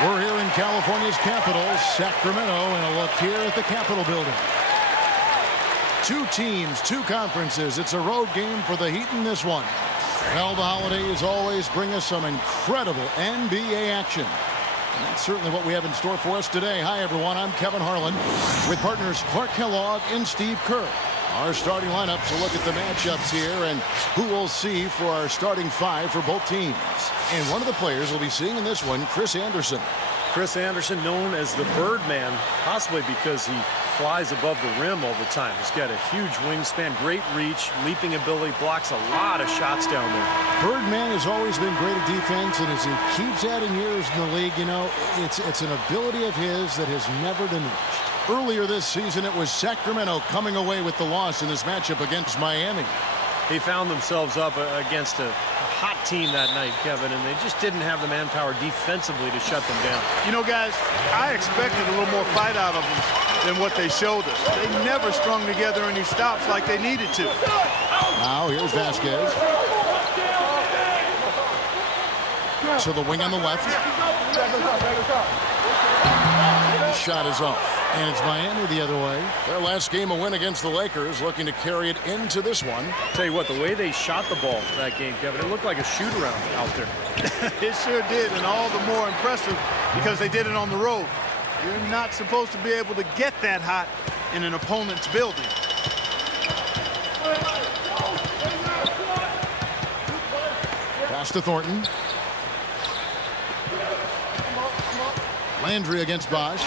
We're here in California's capital, Sacramento, and a look here at the Capitol building. Two teams, two conferences. It's a road game for the Heat in this one. Well, the holidays always bring us some incredible NBA action. And that's certainly what we have in store for us today. Hi, everyone. I'm Kevin Harlan with partners Clark Kellogg and Steve Kerr. Our starting lineups will look at the matchups here and who we'll see for our starting five for both teams. And one of the players we'll be seeing in this one, Chris Andersen. Chris Andersen, known as the Birdman, possibly because he flies above the rim all the time. He's got a huge wingspan, great reach, leaping ability, blocks a lot of shots down there. Birdman has always been great at defense, and as he keeps adding years in the league, you know, it's an ability of his that has never diminished. Earlier this season, it was Sacramento coming away with the loss in this matchup against Miami. They found themselves up against a hot team that night, Kevin, and they just didn't have the manpower defensively to shut them down. You know, guys, I expected a little more fight out of them than what they showed us. They never strung together any stops like they needed to. Now here's Vasquez. To the wing on the left. The shot is off. And it's Miami the other way. Their last game, a win against the Lakers, looking to carry it into this one. Tell you what, the way they shot the ball that game, Kevin, it looked like a shoot-around out there. It sure did, and all the more impressive because they did it on the road. You're not supposed to be able to get that hot in an opponent's building. Pass to Thornton. Landry against Bosch.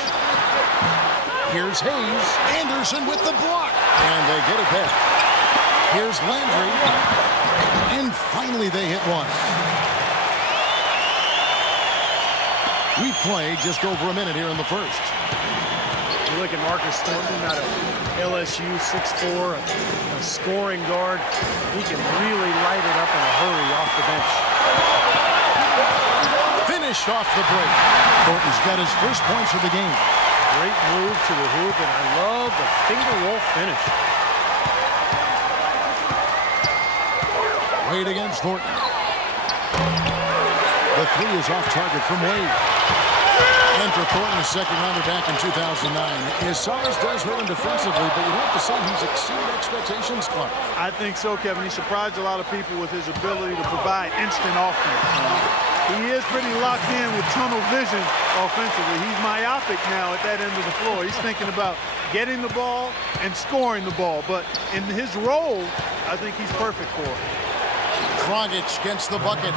Here's Hayes. Andersen with the block. And they get it back. Here's Landry. And finally they hit one. We played just over a minute here in the first. You look at Marcus Thornton out of LSU, 6'4", a scoring guard. He can really light it up in a hurry off the bench. Finished off the break. Thornton's got his first points of the game. Great move to the hoop, and I love the finger roll finish. Wade against Thornton. The three is off target from Wade. And for Thornton, a second rounder back in 2009. His size does hurt him defensively, but you have to say he's exceeded expectations, Clark. I think so, Kevin. He surprised a lot of people with his ability to provide instant offense. He is pretty locked in with tunnel vision offensively. He's myopic now at that end of the floor. He's thinking about getting the ball and scoring the ball. But in his role, I think he's perfect for it. Dragic gets the bucket.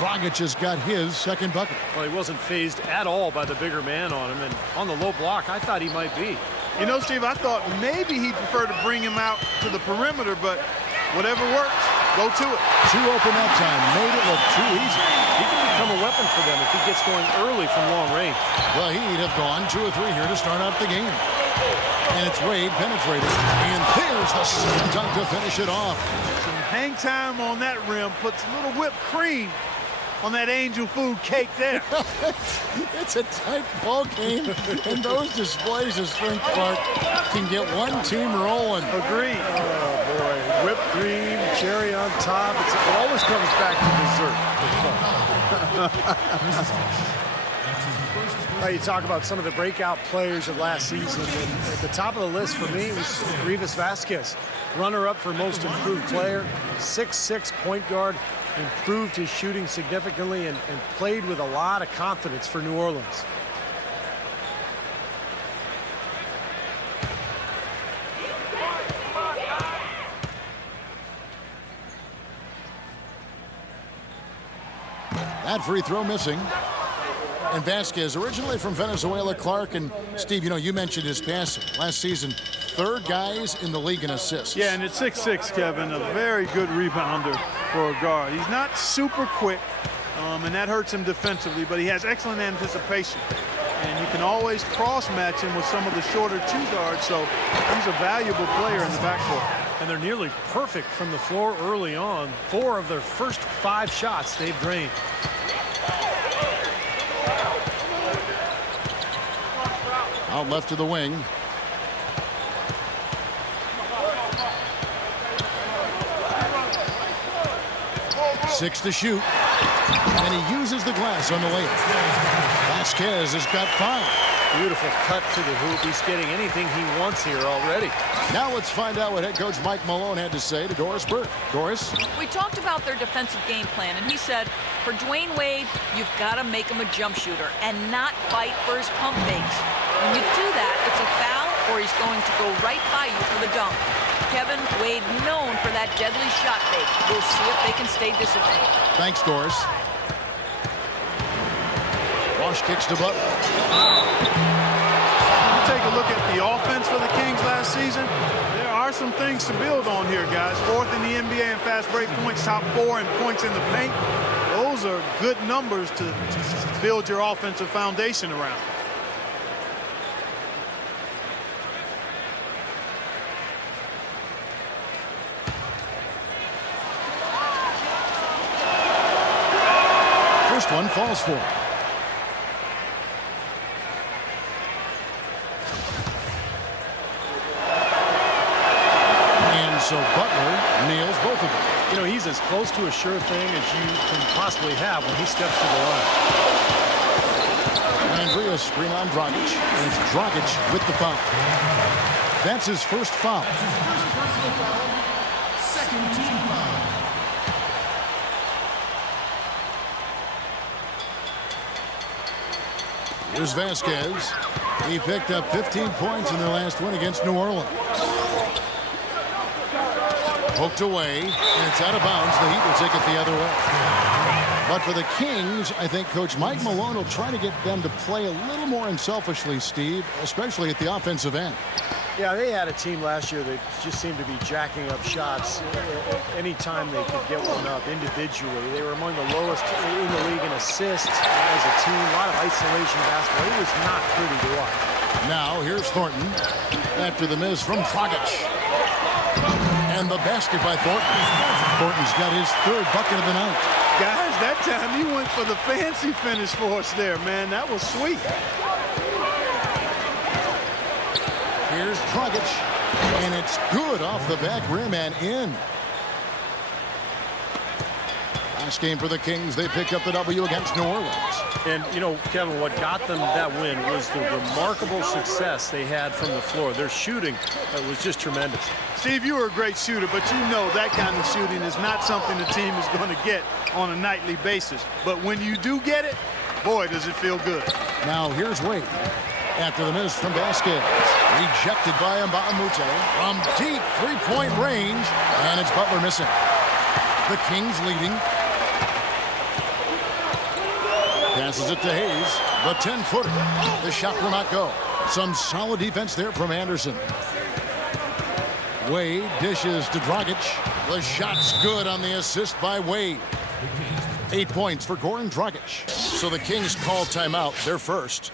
Dragic has got his second bucket. Well, he wasn't fazed at all by the bigger man on him. And on the low block, I thought he might be. You know, Steve, I thought maybe he'd prefer to bring him out to the perimeter, but whatever works, go to it. Too open that time. Made it look too easy. He can become a weapon for them if he gets going early from long range. Well, he'd have gone 2 or 3 here to start out the game. And it's Wade penetrated. And there's the slam dunk to finish it off. Some hang time on that rim puts a little whipped cream on that angel food cake there. It's a tight ball game, and those displays of strength, Clark, can get one team rolling. Agreed. Oh, boy. Whipped cream, cherry on top. It always comes back to dessert. You talk about some of the breakout players of last season, and at the top of the list for me was Rivas Vasquez, runner-up for most improved player, 6'6" point guard, improved his shooting significantly and played with a lot of confidence for New Orleans. That free throw missing. And Vasquez, originally from Venezuela, Clark, and Steve, you know, you mentioned his passing. Last season, 3rd guys in the league in assists. Yeah, and at 6'6", Kevin, a very good rebounder for a guard. He's not super quick, and that hurts him defensively, but he has excellent anticipation. And you can always cross-match him with some of the shorter 2 guards, so he's a valuable player in the backcourt. And they're nearly perfect from the floor early on. 4 of their first 5 shots they've drained. Out left to the wing. 6 to shoot. And he uses the glass on the layup. Vasquez has got 5. Beautiful cut to the hoop. He's getting anything he wants here already. Now let's find out what head coach Mike Malone had to say to Doris Burke. Doris? We talked about their defensive game plan, and he said, for Dwayne Wade, you've got to make him a jump shooter and not fight for his pump fakes. When you do that, it's a foul, or he's going to go right by you for the dunk. Kevin, Wade known for that deadly shot fake. We'll see if they can stay disciplined. Thanks, Doris. Walsh kicks to Butler. You take a look at the offense for the Kings last season. There are some things to build on here, guys. 4th in the NBA in fast break points, top 4 in points in the paint. Those are good numbers to build your offensive foundation around. First one falls for him. So Butler nails both of them. You know, he's as close to a sure thing as you can possibly have when he steps to the line. Andrea screen on Dragic, and it's Dragic with the foul. That's his first foul. Second team foul. Here's Vasquez. He picked up 15 points in their last win against New Orleans. Poked away, and it's out of bounds. The Heat will take it the other way. But for the Kings, I think Coach Mike Malone will try to get them to play a little more unselfishly, Steve, especially at the offensive end. Yeah, they had a team last year that just seemed to be jacking up shots anytime they could get one up individually. They were among the lowest in the league in assists as a team. A lot of isolation basketball. It was not pretty to watch. Now, here's Thornton after the miss from Dragic. And the basket by Thornton. Thornton's got his 3rd bucket of the night. Guys, that time he went for the fancy finish for us there, man. That was sweet. Here's Dragic, and it's good off the back rim and in. Last game for the Kings, they picked up the W against New Orleans. And, you know, Kevin, what got them that win was the remarkable success they had from the floor. Their shooting was just tremendous. Steve, you were a great shooter, but you know that kind of shooting is not something the team is going to get on a nightly basis. But when you do get it, boy, does it feel good. Now, here's Wade. After the miss from Vasquez. Rejected by Mbamute from deep three-point range. And it's Butler missing. The Kings leading. Passes it to Hayes. The 10-footer. The shot will not go. Some solid defense there from Anderson. Wade dishes to Dragic. The shot's good on the assist by Wade. 8 points for Goran Dragic. So the Kings call timeout. They're first.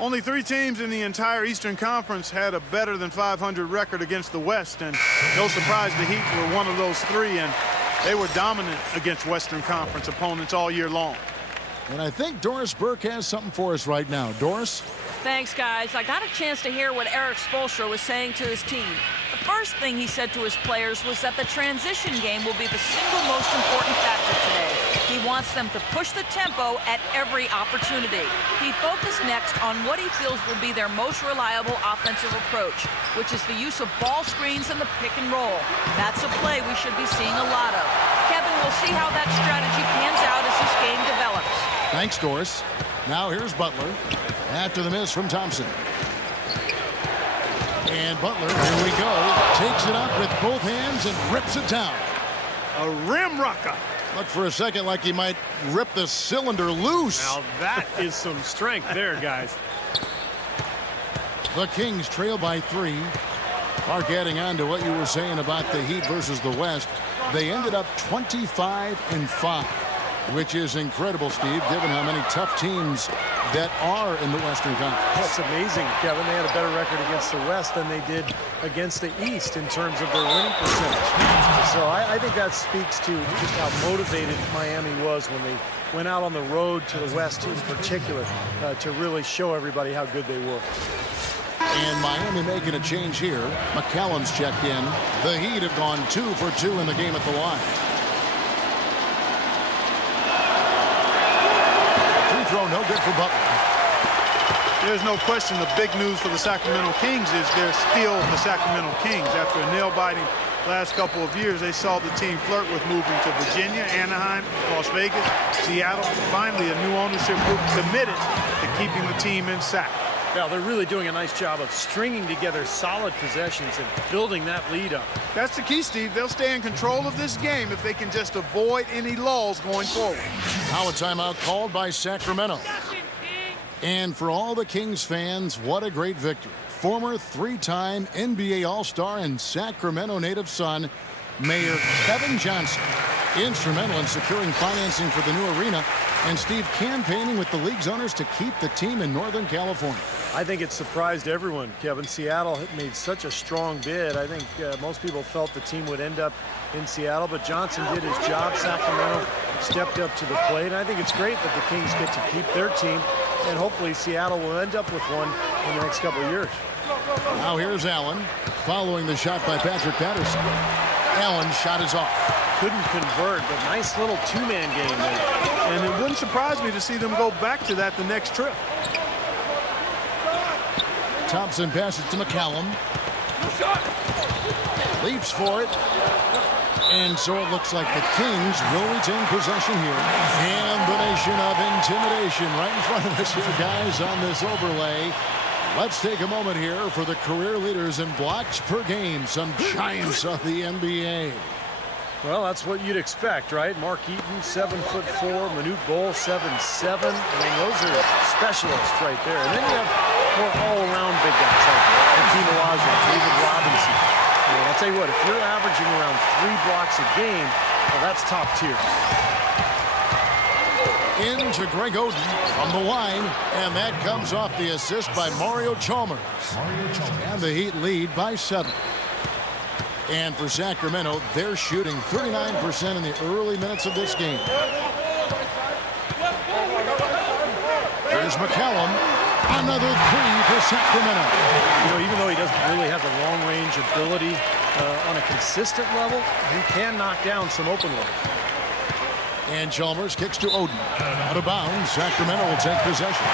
Only 3 teams in the entire Eastern Conference had a better than 500 record against the West, and no surprise the Heat were one of those 3, and they were dominant against Western Conference opponents all year long. And I think Doris Burke has something for us right now. Doris? Thanks, guys. I got a chance to hear what Eric Spoelstra was saying to his team. The first thing he said to his players was that the transition game will be the single most important factor today. He wants them to push the tempo at every opportunity. He focused next on what he feels will be their most reliable offensive approach, which is the use of ball screens and the pick and roll. That's a play we should be seeing a lot of. Kevin, we'll see how that strategy pans out as this game develops. Thanks, Doris. Now here's Butler after the miss from Thompson. And Butler, here we go, takes it up with both hands and rips it down. A rim rocker. Looked for a second like he might rip the cylinder loose. Now that is some strength there, guys. The Kings trail by 3. Mark, adding on to what you were saying about the Heat versus the West, they ended up 25-5, which is incredible, Steve, given how many tough teams that are in the Western Conference. That's amazing, Kevin. They had a better record against the West than they did against the East in terms of their winning percentage. So I think that speaks to just how motivated Miami was when they went out on the road to the West in particular to really show everybody how good they were. And Miami making a change here. McCallum's checked in. The Heat have gone 2 for 2 in the game at the line. Free throw no good. good for Butler. There's no question the big news for the Sacramento Kings is they're still the Sacramento Kings. After a nail-biting last couple of years, they saw the team flirt with moving to Virginia, Anaheim, Las Vegas, Seattle. Finally, a new ownership group committed to keeping the team in Sac. Yeah, they're really doing a nice job of stringing together solid possessions and building that lead up. That's the key, Steve. They'll stay in control of this game if they can just avoid any lulls going forward. Now a timeout called by Sacramento. And for all the Kings fans, what a great victory. Former three-time NBA All-Star and Sacramento native son, Mayor Kevin Johnson, instrumental in securing financing for the new arena, and Steve campaigning with the league's owners to keep the team in Northern California. I think it surprised everyone, Kevin. Seattle had made such a strong bid. I think most people felt the team would end up in Seattle, but Johnson did his job. Sacramento stepped up to the plate. And I think it's great that the Kings get to keep their team, and hopefully Seattle will end up with one in the next couple of years. Now here's Allen following the shot by Patrick Patterson. Allen's shot is off. Couldn't convert, but nice little two-man game there. And it wouldn't surprise me to see them go back to that the next trip. Thompson passes to McCallum. Leaps for it. And so it looks like the Kings will retain possession here. And the nation of intimidation right in front of us here, guys, on this overlay. Let's take a moment here for the career leaders in blocks per game, some giants of the NBA. Well, that's what you'd expect, right? Mark Eaton, 7'4", Manute Bol, 7'7". I mean, those are specialists right there. And then you have more all-around big guys like Hakeem Olajuwon, David Robinson. And I'll tell you what, if you're averaging around 3 blocks a game, well, that's top tier. Into Greg Oden from the line, and that comes off the assist by Mario Chalmers. And the Heat lead by 7. And for Sacramento, they're shooting 39% in the early minutes of this game. Here's McCallum. Another 3 for Sacramento. You know, even though he doesn't really have the long-range ability on a consistent level, he can knock down some open ones. And Chalmers kicks to Oden. Out of bounds, Sacramento will take possession.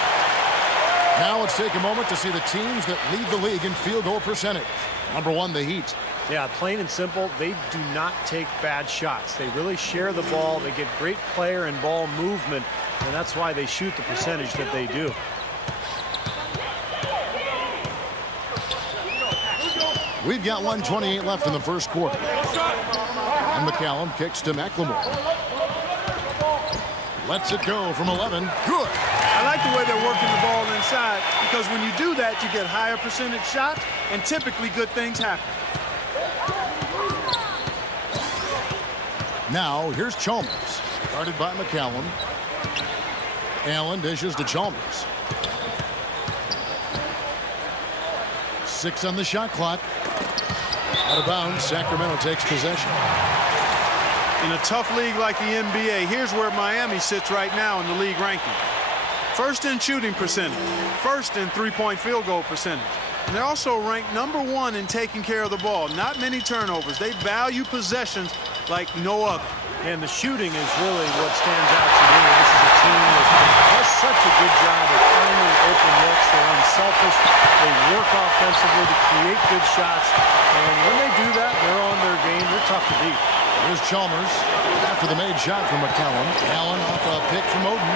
Now let's take a moment to see the teams that lead the league in field goal percentage. Number 1, the Heat. Yeah, plain and simple, they do not take bad shots. They really share the ball. They get great player and ball movement, and that's why they shoot the percentage that they do. We've got 1:28 left in the first quarter. And McCallum kicks to McLemore. Lets it go from 11. Good. I like the way they're working the ball inside, because when you do that, you get higher percentage shots, and typically good things happen. Now, here's Chalmers. Guarded by McCallum. Allen dishes to Chalmers. 6 on the shot clock. Out of bounds, Sacramento takes possession. In a tough league like the NBA, here's where Miami sits right now in the league ranking. First in shooting percentage, first in three-point field goal percentage. And they're also ranked number 1 in taking care of the ball. Not many turnovers. They value possessions like no other. And the shooting is really what stands out to me. This is a team that does such a good job of finding open looks. They're unselfish. They work offensively to create good shots. And when they do that, they're on their game. They're tough to beat. Here's Chalmers after the made shot from McCallum. Allen off a pick from Oden.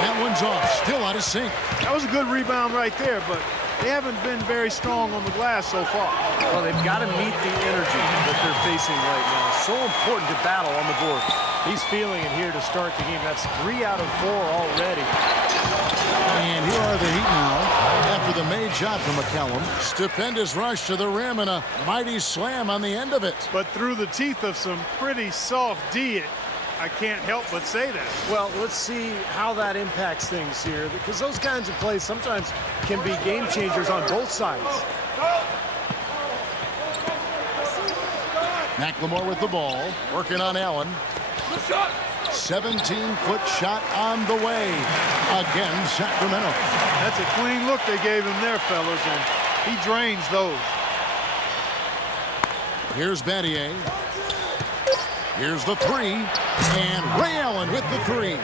That one's off. Still out of sync. That was a good rebound right there, but they haven't been very strong on the glass so far. Well, they've got to meet the energy that they're facing right now. So important to battle on the board. He's feeling it here to start the game. That's 3 out of 4 already. And here are the Heat now after the made shot from McCallum. Stupendous rush to the rim and a mighty slam on the end of it. But through the teeth of some pretty soft D, I can't help but say that. Well, let's see how that impacts things here, because those kinds of plays sometimes can be game changers on both sides. McLemore with the ball, working on Allen. 17-foot shot on the way. Again, Sacramento. That's a clean look they gave him there, fellas, and he drains those. Here's Battier. Here's the 3. And Ray Allen with the 3.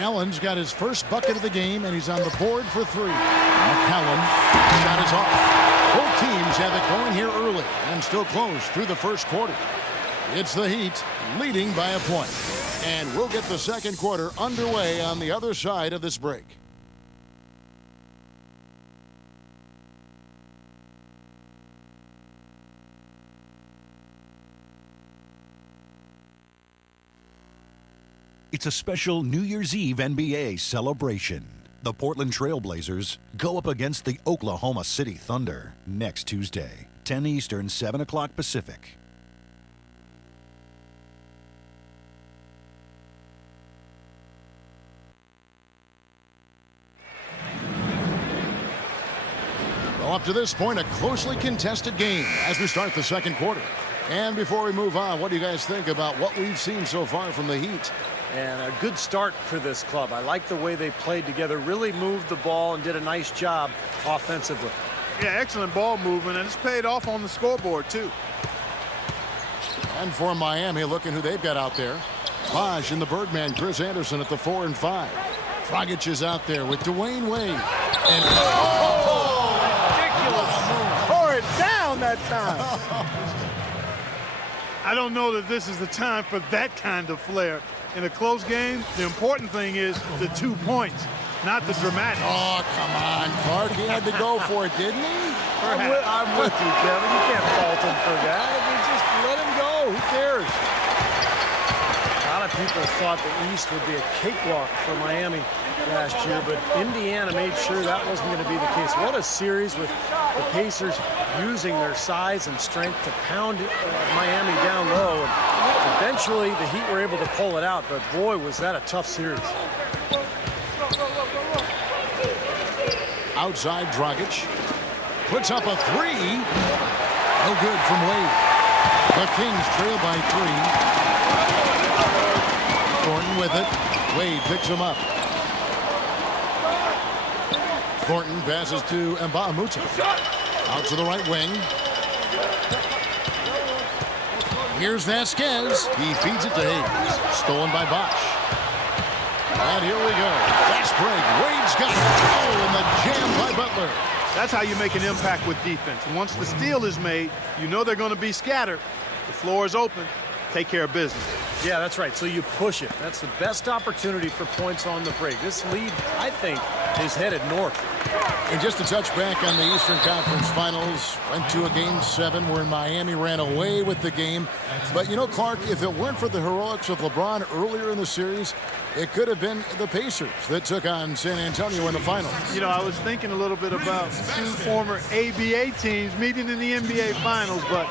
Allen's got his first bucket of the game, and he's on the board for 3. McCallum shot is off. Both teams have it going here early and still close through the first quarter. It's the Heat leading by a point. And we'll get the second quarter underway on the other side of this break. It's a special New Year's Eve NBA celebration. The Portland Trail Blazers go up against the Oklahoma City Thunder next Tuesday, 10 Eastern, 7 o'clock Pacific. Well, up to this point, a closely contested game as we start the second quarter. And before we move on, what do you guys think about what we've seen so far from the Heat? And a good start for this club. I like the way they played together, really moved the ball and did a nice job offensively. Yeah, excellent ball movement, and it's paid off on the scoreboard, too. And for Miami, looking who they've got out there. Bosh and the Birdman, Chris Anderson at the 4 and 5. Dragic is out there with Dwayne Wade. And Ridiculous. Tore it down that time. I don't know that this is the time for that kind of flair. In a close game, the important thing is the 2 points, not the dramatic. Oh, come on, Clark. He had to go for it, didn't he? I'm with you, Kevin. You can't fault him for that. I mean, just let him go. Who cares? A lot of people thought the East would be a cakewalk for Miami last year, but Indiana made sure that wasn't going to be the case. What a series with the Pacers using their size and strength to pound Miami down low. And eventually, the Heat were able to pull it out, but boy, was that a tough series. Outside, Dragic puts up a 3. No good from Wade. The Kings trail by 3. Thornton with it. Wade picks him up. Thornton passes to Mbah-a-Moute. Out to the right wing. Here's Vasquez. He feeds it to Hayes. Stolen by Bosh. And here we go. Fast break. Wade's got it. Oh, and the jam by Butler. That's how you make an impact with defense. Once the steal is made, you know they're going to be scattered. The floor is open. Take care of business. Yeah, that's right. So you push it. That's the best opportunity for points on the break. This lead, I think, is headed north. And just to touch back on the Eastern Conference Finals, went to a Game 7 where Miami ran away with the game. But, you know, Clark, if it weren't for the heroics of LeBron earlier in the series, it could have been the Pacers that took on San Antonio in the finals. You know, I was thinking a little bit about 2 former ABA teams meeting in the NBA Finals, but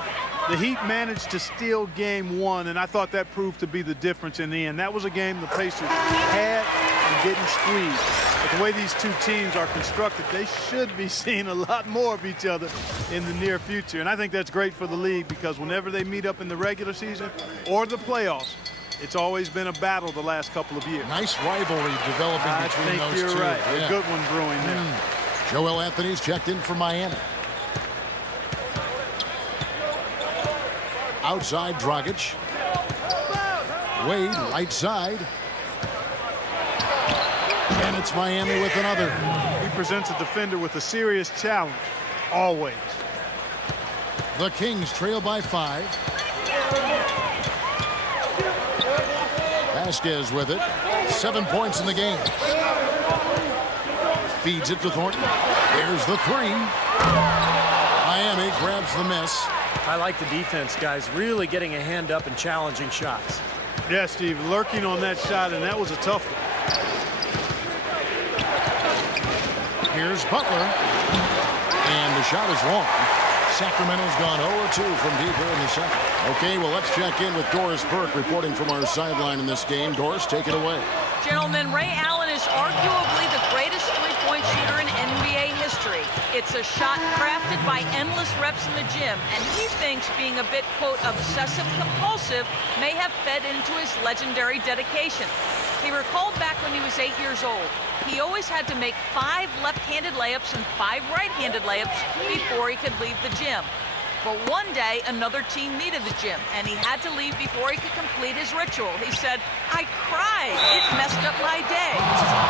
the Heat managed to steal Game 1, and I thought that proved to be the difference in the end. That was a game the Pacers had and didn't squeeze. But the way these two teams are constructed, they should be seeing a lot more of each other in the near future. And I think that's great for the league because whenever they meet up in the regular season or the playoffs, it's always been a battle the last couple of years. Nice rivalry developing between those two. I think you're right. Yeah. A good one brewing there. Joel Anthony's checked in for Miami. Outside, Dragic. Wade, right side. And it's Miami with another. He presents a defender with a serious challenge, always. The Kings trail by 5. Vasquez with it. 7 points in the game. Feeds it to Thornton. There's the 3. Miami grabs the miss. I like the defense, guys, really getting a hand up and challenging shots. Yeah, Steve, lurking on that shot, and that was a tough one. Here's Butler. And the shot is long. Sacramento's gone 0-2 from deep here in the second. Okay, well, let's check in with Doris Burke reporting from our sideline in this game. Doris, take it away. Gentlemen, Ray Allen is arguably the greatest three-point shooter in NBA history. It's a shot crafted by endless reps in the gym, and he thinks being a bit, quote, obsessive-compulsive may have fed into his legendary dedication. He recalled back when he was 8 years old. He always had to make 5 left-handed layups and 5 right-handed layups before he could leave the gym. But one day, another team needed the gym, and he had to leave before he could complete his ritual. He said, "I cried. It messed up my day."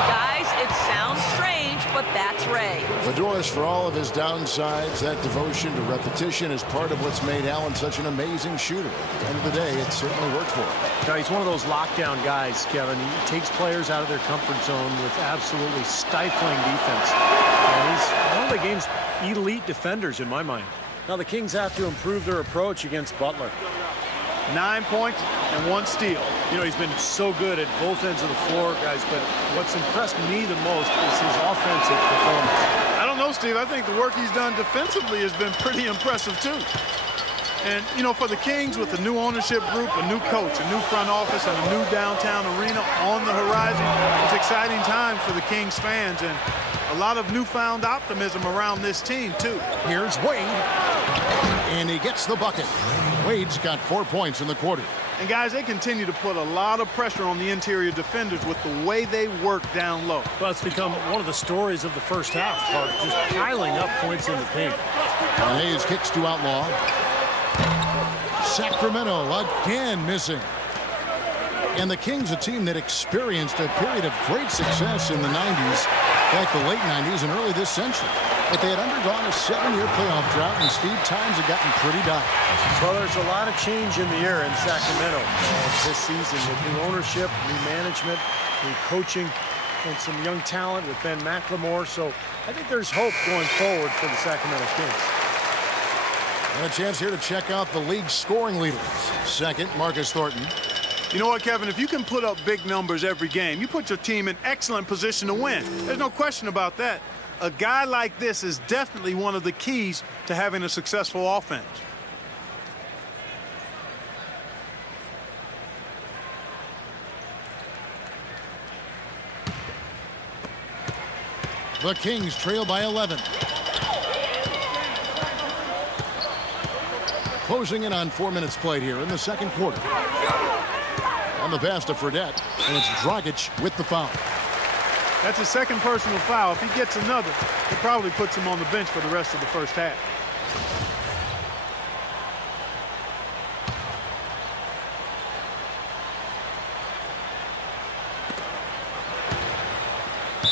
Guys, it sounds strange, but that's Ray. Adores for all of his downsides. That devotion to repetition is part of what's made Allen such an amazing shooter. At the end of the day, it certainly worked for him. Now, he's one of those lockdown guys, Kevin. He takes players out of their comfort zone with absolutely stifling defense. And he's one of the game's elite defenders in my mind. Now, the Kings have to improve their approach against Butler. 9 points and 1 steal. You know, he's been so good at both ends of the floor, guys, but what's impressed me the most is his offensive performance. I don't know, Steve. I think the work he's done defensively has been pretty impressive, too. And, you know, for the Kings, with a new ownership group, a new coach, a new front office, and a new downtown arena on the horizon, it's exciting times for the Kings fans and a lot of newfound optimism around this team, too. Here's Wade, and he gets the bucket. Wade's got 4 points in the quarter. And, guys, they continue to put a lot of pressure on the interior defenders with the way they work down low. Well, it's become one of the stories of the first half, Clark, just piling up points in the paint. And Hayes kicks to Outlaw. Sacramento again missing. And the Kings, a team that experienced a period of great success in the 90s, back the late 90s and early this century. But they had undergone a 7-year playoff drought, and Steve, times had gotten pretty dire. Well, there's a lot of change in the air in Sacramento this season with new ownership, new management, new coaching, and some young talent with Ben McLemore. So I think there's hope going forward for the Sacramento Kings. And a chance here to check out the league's scoring leaders. Second, Marcus Thornton. You know what, Kevin? If you can put up big numbers every game, you put your team in excellent position to win. There's no question about that. A guy like this is definitely one of the keys to having a successful offense. The Kings trail by 11. Closing in on 4 minutes played here in the second quarter. On the pass to Fredette, and it's Dragic with the foul. That's his second personal foul. If he gets another, it probably puts him on the bench for the rest of the first half.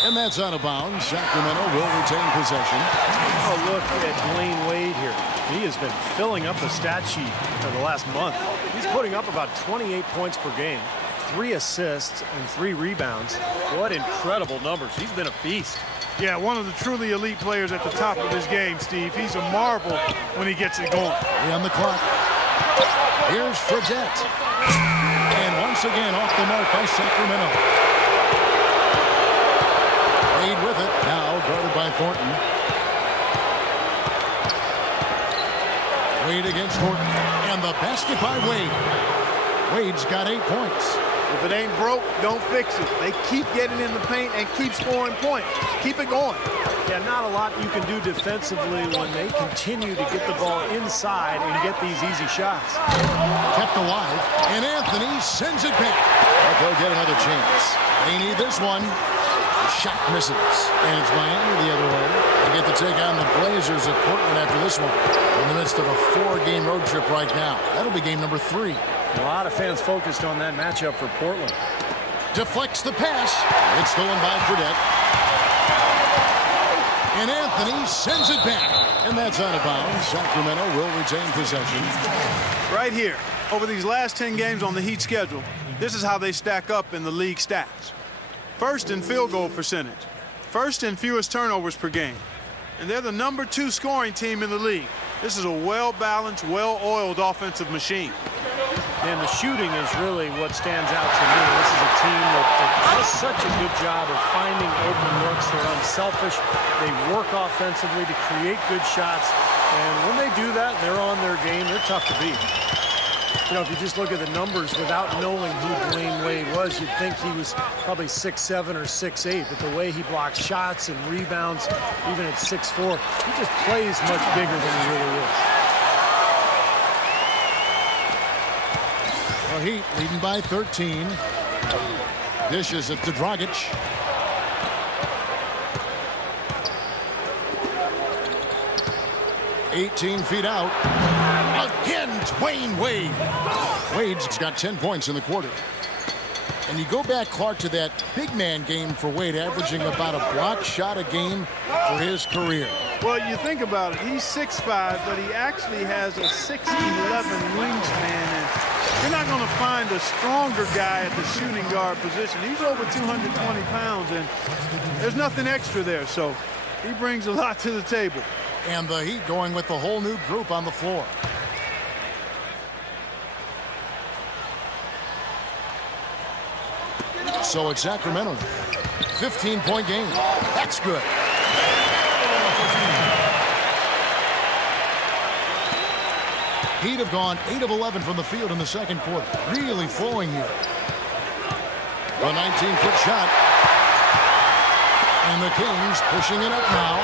And that's out of bounds. Sacramento will retain possession. Oh, look at Dwayne Wade here. He has been filling up the stat sheet for the last month. He's putting up about 28 points per game, 3 assists, and 3 rebounds. What incredible numbers. He's been a beast. Yeah, one of the truly elite players at the top of his game, Steve. He's a marvel when he gets it going. On the clock. Here's Fredette. And once again off the mark by Sacramento. Wade with it. Now guarded by Thornton. Wade against Thornton. And the basket by Wade. Wade's got 8 points. If it ain't broke, don't fix it. They keep getting in the paint and keep scoring points. Keep it going. Yeah, not a lot you can do defensively when they continue to get the ball inside and get these easy shots. Kept alive, and Anthony sends it back. But they'll get another chance. They need this one. The shot misses, and it's Miami the other way. They get to take on the Blazers at Portland after this one. In the midst of a 4-game road trip right now. That'll be game number 3. A lot of fans focused on that matchup for Portland. Deflects the pass. It's stolen by Fredette. And Anthony sends it back. And that's out of bounds. Sacramento will retain possession. Right here, over these last 10 games on the Heat schedule, this is how they stack up in the league stats. First in field goal percentage. First in fewest turnovers per game. And they're the number 2 scoring team in the league. This is a well-balanced, well-oiled offensive machine. And the shooting is really what stands out to me. This is a team that does such a good job of finding open looks. They're unselfish. They work offensively to create good shots. And when they do that, they're on their game. They're tough to beat. You know, if you just look at the numbers without knowing who Dwayne Wade was, you'd think he was probably 6'7" or 6'8". But the way he blocks shots and rebounds, even at 6'4", he just plays much bigger than he really is. The Heat leading by 13. Dishes it to Dragic. "18 feet out. Again, Dwayne Wade. Wade's got 10 points in the quarter. And you go back, Clark, to that big man game for Wade, averaging about a block shot a game for his career. Well, you think about it. He's 6'5", but he actually has a 6'11" wingspan. And you're not going to find a stronger guy at the shooting guard position. He's over 220 pounds, and there's nothing extra there. So he brings a lot to the table. And the Heat going with the whole new group on the floor. So it's Sacramento. 15-point game. That's good. Heat have gone 8 of 11 from the field in the second quarter. Really flowing here. The 19-foot shot. And the Kings pushing it up now.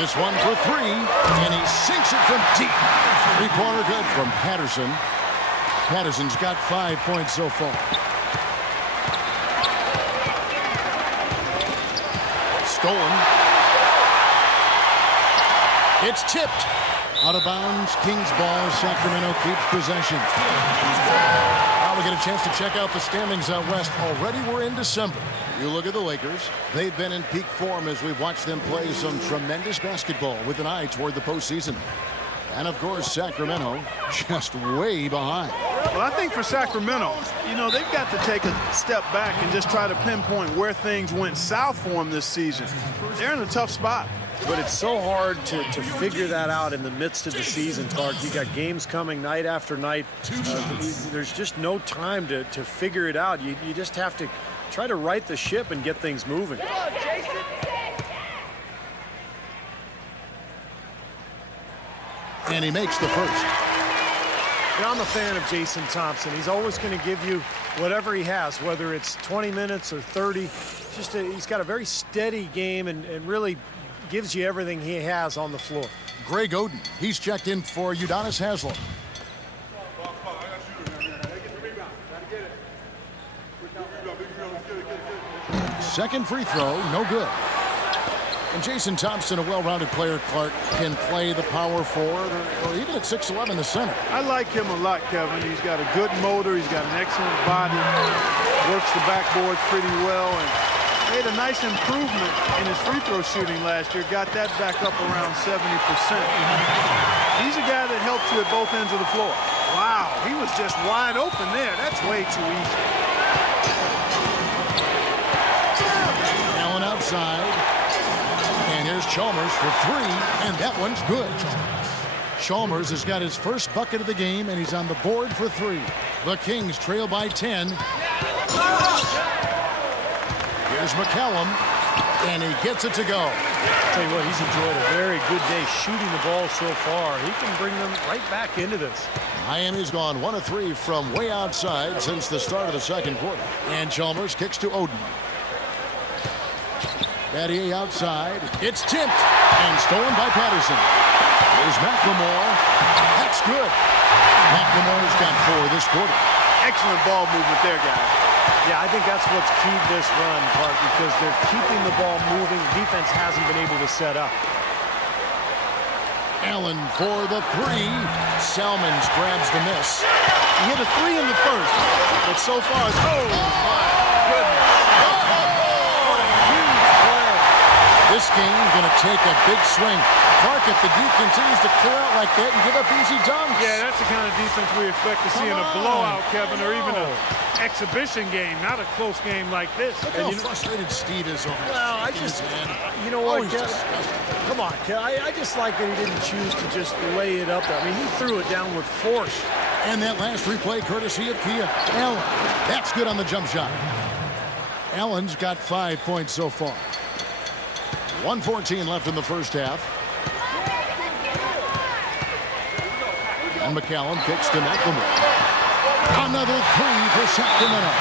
This one for three. And he sinks it from deep. Three-pointer good from Patterson. Patterson's got 5 points so far. Stolen. It's tipped. Out of bounds. Kings ball. Sacramento keeps possession. Now we get a chance to check out the standings out west. Already we're in December. You look at the Lakers. They've been in peak form as we've watched them play some tremendous basketball with an eye toward the postseason. And, of course, Sacramento just way behind. Well, I think for Sacramento, you know, they've got to take a step back and just try to pinpoint where things went south for them this season. They're in a tough spot. But it's so hard to figure that out in the midst of the season, Clark. You got games coming night after night. There's just no time to figure it out. You just have to try to right the ship and get things moving. And he makes the first. Yeah, I'm a fan of Jason Thompson. He's always going to give you whatever he has, whether it's 20 minutes or 30. He's got a very steady game and really gives you everything he has on the floor. Greg Oden, he's checked in for Udonis Haslem. Second free throw, no good. And Jason Thompson, a well-rounded player, Clark, can play the power forward or even at 6'11" the center. I like him a lot, Kevin. He's got a good motor. He's got an excellent body. Works the backboard pretty well. And made a nice improvement in his free throw shooting last year. Got that back up around 70%. He's a guy that helps you at both ends of the floor. Wow, he was just wide open there. That's way too easy. Allen outside. And here's Chalmers for three, and that one's good. Chalmers has got his first bucket of the game, and he's on the board for three. The Kings trail by 10. Here's McCallum, and he gets it to go. I'll tell you what, he's enjoyed a very good day shooting the ball so far. He can bring them right back into this. Miami's gone 1 of 3 from way outside since the start of the second quarter. And Chalmers kicks to Oden. Battier outside. It's tipped and stolen by Patterson. There's McLemore. That's good. McLemore's got 4 this quarter. Excellent ball movement there, guys. Yeah, I think that's what's keyed this run, Clark, because they're keeping the ball moving. Defense hasn't been able to set up. Allen for the three. Salmons grabs the miss. He hit a 3 in the first, but so far, oh my goodness. This game is going to take a big swing. Clark, if the D continues to clear out like that and give up easy dunks. Yeah, that's the kind of defense we expect to see in a blowout, Kevin, or even an exhibition game, not a close game like this. Look how frustrated Steve is over this. Well, I just, you know what, come on, I just like that he didn't choose to just lay it up there. I mean, he threw it down with force. And that last replay courtesy of Kia. Allen, that's good on the jump shot. Allen's got 5 points so far. 1:14 left in the first half. And McCallum kicks to McLemore. Another 3 for Sacramento.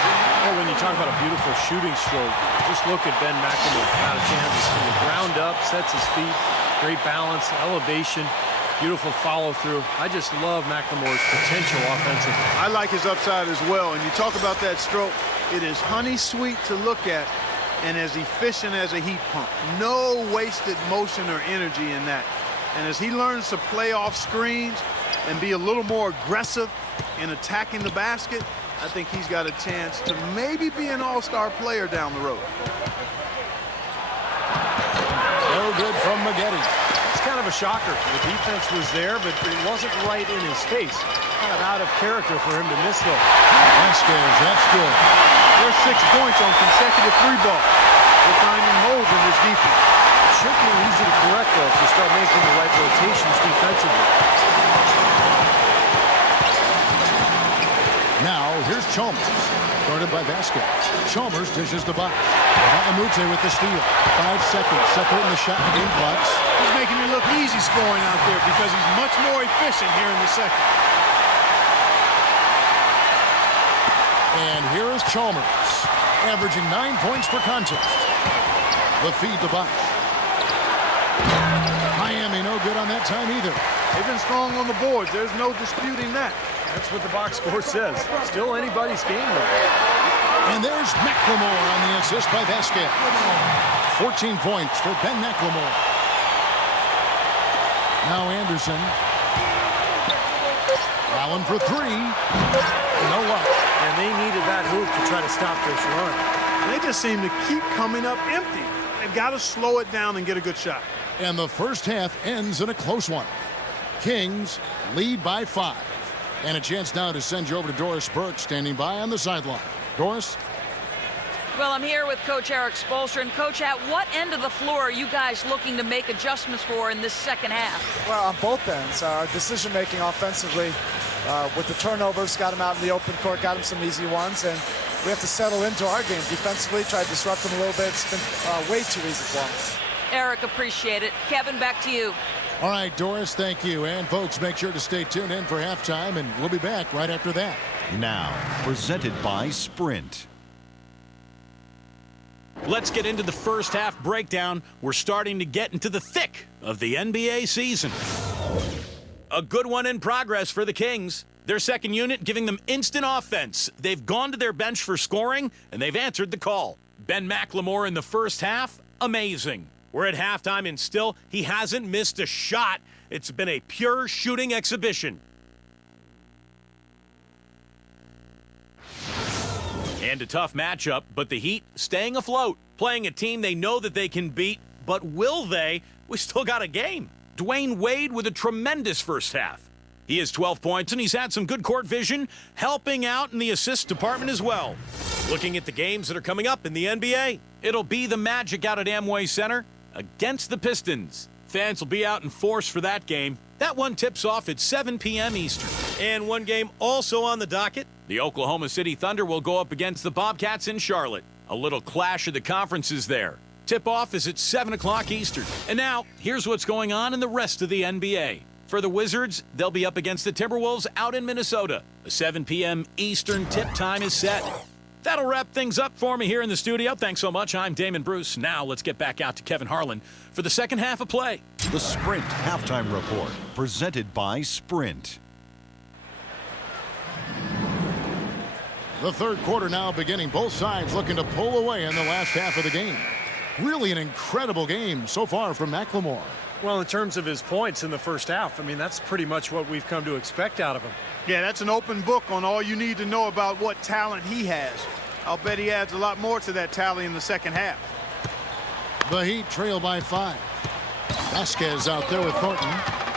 Well, when you talk about a beautiful shooting stroke, just look at Ben McLemore out of Kansas. From the ground up, sets his feet, great balance, elevation, beautiful follow-through. I just love McLemore's potential offensively. I like his upside as well. And you talk about that stroke, it is honey sweet to look at and as efficient as a heat pump. No wasted motion or energy in that. And as he learns to play off screens and be a little more aggressive in attacking the basket, I think he's got a chance to maybe be an all-star player down the road. No good from Maggette. It's kind of a shocker. The defense was there, but it wasn't right in his face. Kind of out of character for him to miss those. Vasquez, that's good. There's 6 points on consecutive 3-ball. They're finding holes in this defense. It should be easy to correct, though, if you start making the right rotations defensively. Now, here's Chalmers. Guarded by Vasquez. Chalmers dishes the box. Amute with the steal. 5 seconds separating the shot and game clocks. He's making it look easy scoring out there because he's much more efficient here in the second. And here is Chalmers, averaging 9 points per contest. The feed to Bosch. Miami no good on that time either. They've been strong on the boards. There's no disputing that. That's what the box score says. Still anybody's game, though. And there's McLemore on the assist by Vasquez. 14 points for Ben McLemore. Now Anderson. Allen for 3. No luck. And they needed that hoop to try to stop this run. They just seem to keep coming up empty. They've got to slow it down and get a good shot. And the first half ends in a close one. Kings lead by 5. And a chance now to send you over to Doris Burke, standing by on the sideline. Doris? Well, I'm here with Coach Eric Spoelstra. And, Coach, at what end of the floor are you guys looking to make adjustments for in this second half? Well, on both ends. Our decision-making offensively with the turnovers, got them out in the open court, got them some easy ones, and we have to settle into our game defensively, try to disrupt them a little bit. It's been way too easy for them. Eric, appreciate it. Kevin, back to you. All right, Doris, thank you. And, folks, make sure to stay tuned in for halftime, and we'll be back right after that. Now, presented by Sprint. Let's get into the first half breakdown. We're starting to get into the thick of the NBA season. A good one in progress for the Kings. Their second unit giving them instant offense. They've gone to their bench for scoring, and they've answered the call. Ben McLemore in the first half, amazing. We're at halftime, and still, he hasn't missed a shot. It's been a pure shooting exhibition. And a tough matchup, but the Heat staying afloat, playing a team they know that they can beat, but will they? We still got a game. Dwayne Wade with a tremendous first half. He has 12 points, and he's had some good court vision, helping out in the assist department as well. Looking at the games that are coming up in the NBA, it'll be the Magic out at Amway Center against the Pistons. Fans will be out in force for that game. That one tips off at 7 p.m. Eastern. And one game also on the docket. The Oklahoma City Thunder will go up against the Bobcats in Charlotte. A little clash of the conferences there. Tip-off is at 7 o'clock Eastern. And now, here's what's going on in the rest of the NBA. For the Wizards, they'll be up against the Timberwolves out in Minnesota. A 7 p.m. Eastern tip time is set. That'll wrap things up for me here in the studio. Thanks so much. I'm Damon Bruce. Now let's get back out to Kevin Harlan for the second half of play. The Sprint Halftime Report, presented by Sprint. The third quarter now beginning. Both sides looking to pull away in the last half of the game. Really an incredible game so far from McLemore. Well, in terms of his points in the first half, I mean, that's pretty much what we've come to expect out of him. Yeah, that's an open book on all you need to know about what talent he has. I'll bet he adds a lot more to that tally in the second half. The Heat trail by 5. Vasquez out there with Thornton.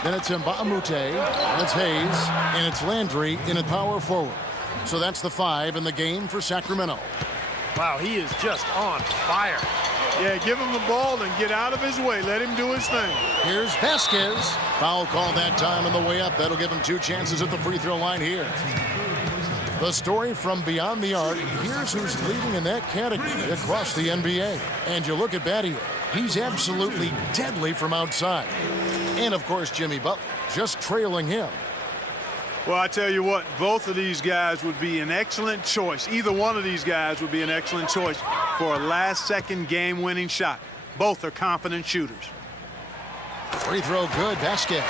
Then it's Mbamute, and it's Hayes, and it's Landry in a power forward. So that's the 5 in the game for Sacramento. Wow, he is just on fire. Yeah, give him the ball and get out of his way. Let him do his thing. Here's Vasquez. Foul call that time on the way up. That'll give him 2 chances at the free throw line here. The story from beyond the arc. Here's who's leading in that category across the NBA. And you look at Battier. He's absolutely deadly from outside. And, of course, Jimmy Butler just trailing him. Well, I tell you what, both of these guys would be an excellent choice. Either one of these guys would be an excellent choice for a last-second game-winning shot. Both are confident shooters. Free throw good, Vasquez.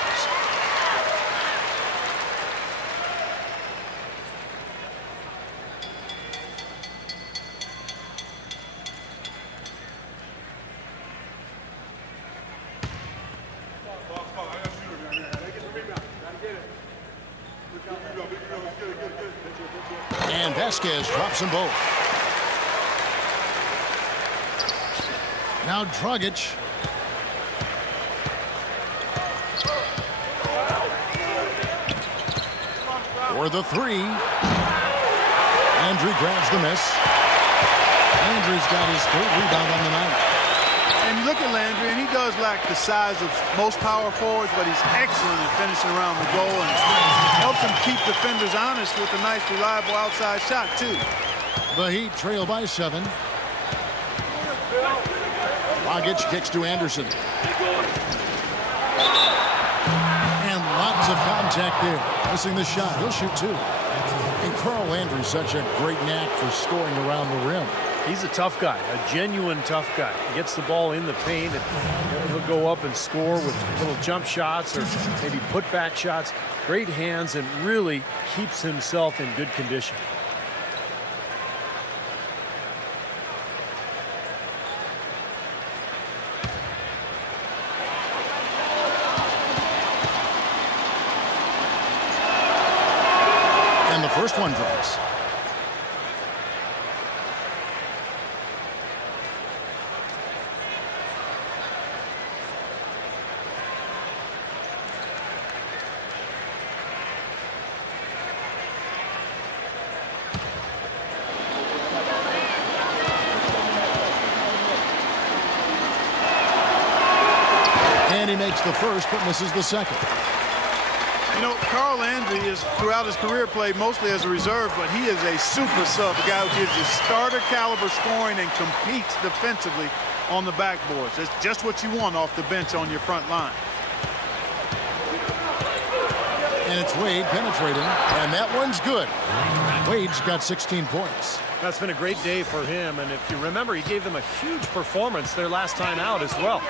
Vasquez drops them both. Now Dragic. For the three. Landry grabs the miss. Landry's got his third rebound on the night. And you look at Landry, and he does lack the size of most power forwards, but he's excellent at finishing around the goal and helps him keep defenders honest with a nice, reliable outside shot, too. The Heat trail by 7. Dragic kicks to Anderson. And lots of contact there. Missing the shot. He'll shoot 2. And Carl Landry's such a great knack for scoring around the rim. He's a tough guy, a genuine tough guy. He gets the ball in the paint, and he'll go up and score with little jump shots or maybe put-back shots. Great hands and really keeps himself in good condition. And the first one drops. And he makes the first, but misses the second. You know, Carl Landry is, throughout his career, played mostly as a reserve, but he is a super sub, a guy who gives you starter caliber scoring and competes defensively on the backboards. It's just what you want off the bench on your front line. And it's Wade penetrating, and that one's good. Wade's got 16 points. That's been a great day for him, and if you remember, he gave them a huge performance their last time out as well.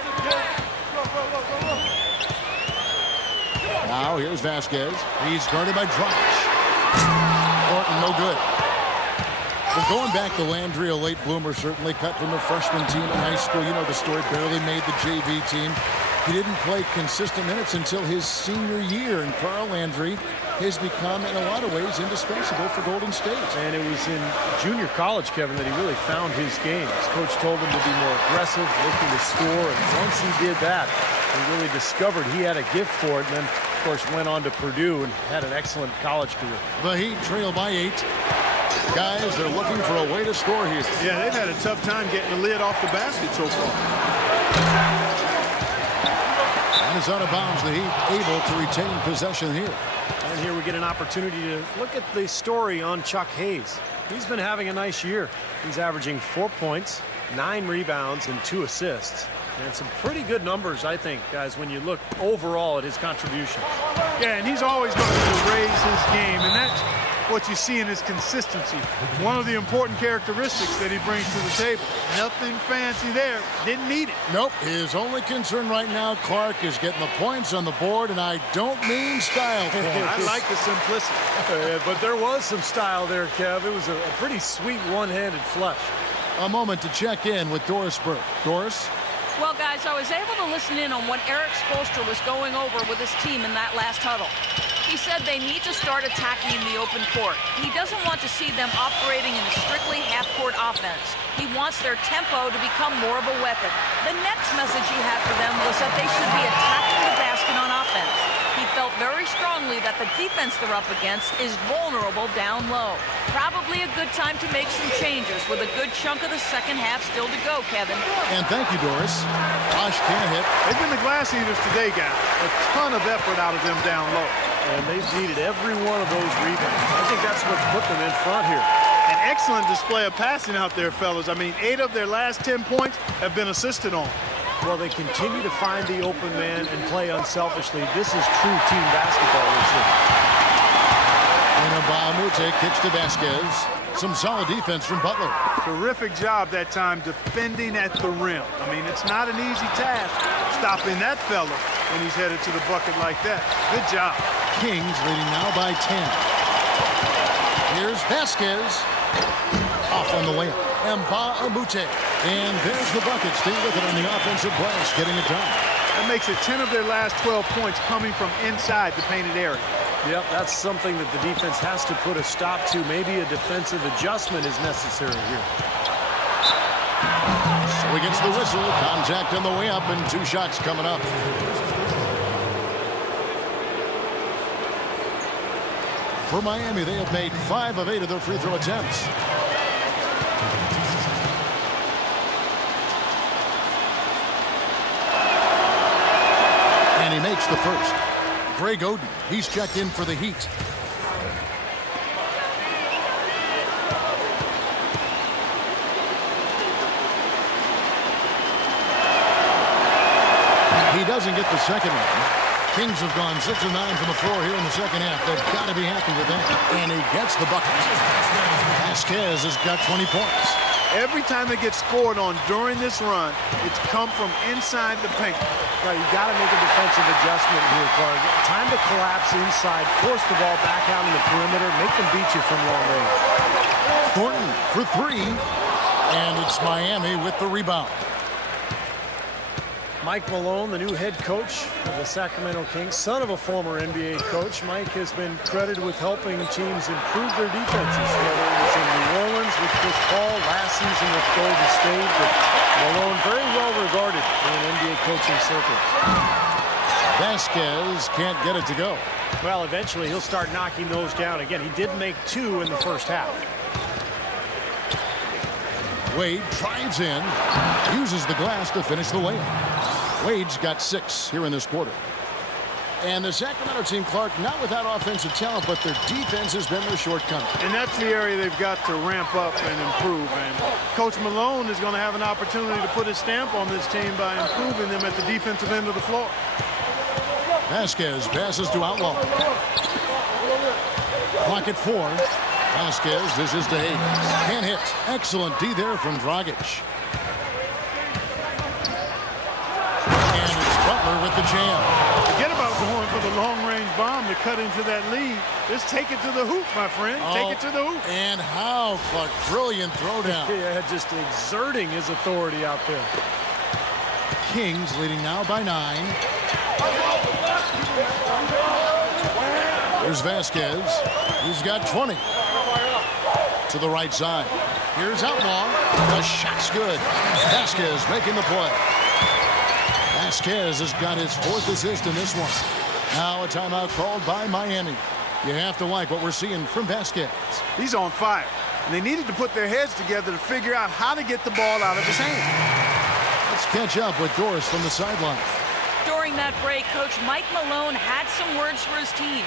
Now here's Vasquez. He's guarded by Dragic. Thornton, no good. Well, going back to Landry, a late bloomer, certainly cut from the freshman team in high school. You know the story, barely made the JV team. He didn't play consistent minutes until his senior year, and Carl Landry has become, in a lot of ways, indispensable for Golden State. And it was in junior college, Kevin, that he really found his game. His coach told him to be more aggressive, looking to score, and once he did that, he really discovered he had a gift for it, and then, of course, went on to Purdue and had an excellent college career. The Heat trail by 8. Guys, they're looking for a way to score here. Yeah, they've had a tough time getting the lid off the basket so far. And it's out of bounds. The Heat able to retain possession here. And here we get an opportunity to look at the story on Chuck Hayes. He's been having a nice year. He's averaging 4 points, 9 rebounds, and 2 assists. And some pretty good numbers, I think, guys, when you look overall at his contribution. Yeah, and he's always going to raise his game, and that's what you see in his consistency. One of the important characteristics that he brings to the table. Nothing fancy there. Didn't need it. Nope. His only concern right now, Clark, is getting the points on the board, and I don't mean style points. I like the simplicity. But there was some style there, Kev. It was a pretty sweet one-handed flush. A moment to check in with Doris Burke. Doris? Well, guys, I was able to listen in on what Eric Spoelstra was going over with his team in that last huddle. He said they need to start attacking in the open court. He doesn't want to see them operating in a strictly half-court offense. He wants their tempo to become more of a weapon. The next message he had for them was that they should be attacking the basket on offense. He felt very strongly that the defense they're up against is vulnerable down low. Probably a good time to make some changes with a good chunk of the second half still to go, Kevin. And thank you, Doris. Bosh can't hit. They've been the glass eaters today, guys. A ton of effort out of them down low. And they've needed every one of those rebounds. I think that's what's put them in front here. An excellent display of passing out there, fellas. I mean, 8 of their last 10 points have been assisted on. Well, they continue to find the open man and play unselfishly. This is true team basketball, we're seeing. And Mbamute kicks to Vasquez. Some solid defense from Butler. Terrific job that time defending at the rim. I mean, it's not an easy task stopping that fella when he's headed to the bucket like that. Good job. Kings leading now by 10. Here's Vasquez. Off on the layup. Mbamute. And there's the bucket. Stay with it on the offensive glass, getting it done. That makes it 10 of their last 12 points coming from inside the painted area. Yep, that's something that the defense has to put a stop to. Maybe a defensive adjustment is necessary here. So he gets the whistle. Contact on the way up and 2 shots coming up. For Miami, they have made 5 of 8 of their free throw attempts. And he makes the first. Greg Oden, he's checked in for the Heat. He doesn't get the second one. Kings have gone 6 of 9 from the floor here in the second half. They've got to be happy with that. And he gets the bucket. Vasquez has got 20 points. Every time they get scored on during this run, it's come from inside the paint. Right, you got to make a defensive adjustment here, Clark. Time to collapse inside, force the ball back out in the perimeter, make them beat you from long range. Thornton for 3. And it's Miami with the rebound. Mike Malone, the new head coach of the Sacramento Kings, son of a former NBA coach. Mike has been credited with helping teams improve their defenses, whether it was in New Orleans with Chris Paul, last season with Golden State. But Malone, very well regarded in NBA coaching circles. Vasquez can't get it to go. Well, eventually he'll start knocking those down again. He did make 2 in the first half. Wade drives in, uses the glass to finish the layup. Wade's got 6 here in this quarter. And the Sacramento team, Clark, not without offensive talent, but their defense has been their shortcoming. And that's the area they've got to ramp up and improve. And Coach Malone is going to have an opportunity to put his stamp on this team by improving them at the defensive end of the floor. Vasquez passes to Outlaw. Clock at 4. Vasquez dishes to Hayes. Can't hit. Excellent D there from Dragic. And it's Butler with the jam. Forget about going for the long-range bomb to cut into that lead. Just take it to the hoop, my friend. Take it to the hoop. And how, Clark. Brilliant throwdown. Yeah, just exerting his authority out there. Kings leading now by 9. Here's Vasquez. He's got 20. To the right side. Here's Outlaw. The shot's good. Vasquez making the play. Vasquez has got his 4th assist in this one. Now a timeout called by Miami. You have to like what we're seeing from Vasquez. He's on fire. And they needed to put their heads together to figure out how to get the ball out of his hand. Let's catch up with Doris from the sideline. During that break, Coach Mike Malone had some words for his team.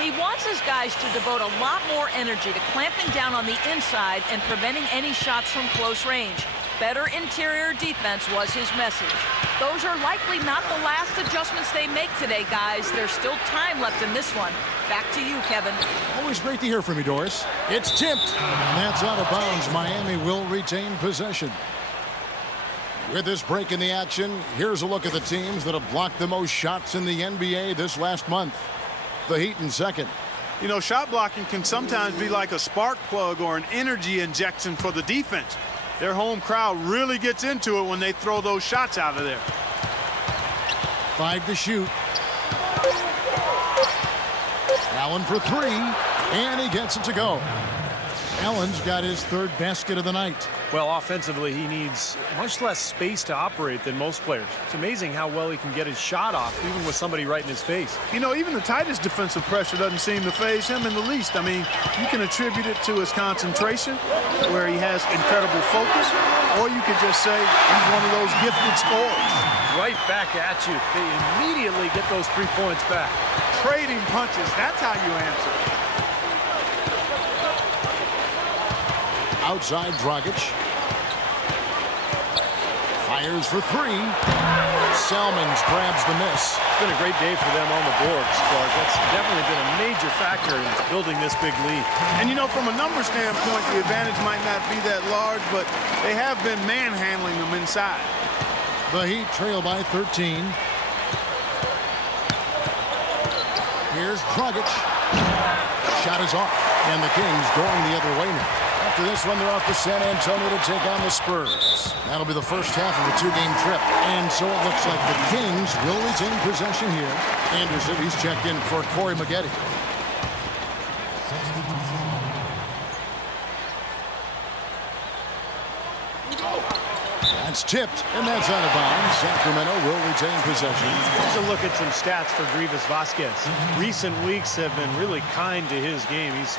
He wants his guys to devote a lot more energy to clamping down on the inside and preventing any shots from close range. Better interior defense was his message. Those are likely not the last adjustments they make today, guys. There's still time left in this one. Back to you, Kevin. Always great to hear from you, Doris. It's tipped. And that's out of bounds. Miami will retain possession. With this break in the action, here's a look at the teams that have blocked the most shots in the NBA this last month. The Heat in second. You know, shot blocking can sometimes be like a spark plug or an energy injection for the defense. Their home crowd really gets into it when they throw those shots out of there. 5 to shoot. Allen for 3, and he gets it to go. Allen's got his 3rd basket of the night. Well, offensively, he needs much less space to operate than most players. It's amazing how well he can get his shot off, even with somebody right in his face. You know, even the tightest defensive pressure doesn't seem to faze him in the least. I mean, you can attribute it to his concentration, where he has incredible focus, or you could just say he's one of those gifted scorers. Right back at you. They immediately get those 3 points back. Trading punches, that's how you answer. Outside Dragic. Fires for 3. Salmons grabs the miss. It's been a great day for them on the boards, Clark. That's definitely been a major factor in building this big lead. And, you know, from a number standpoint, the advantage might not be that large, but they have been manhandling them inside. The Heat trail by 13. Here's Dragic. Shot is off. And the Kings going the other way now. After this one, they're off to San Antonio to take on the Spurs. That'll be the first half of a 2-game trip. And so it looks like the Kings will retain possession here. Anderson, he's checked in for Corey Maggette. It's tipped, and that's out of bounds. Sacramento will retain possession. Let's look at some stats for Grievous Vasquez. Recent weeks have been really kind to his game. He's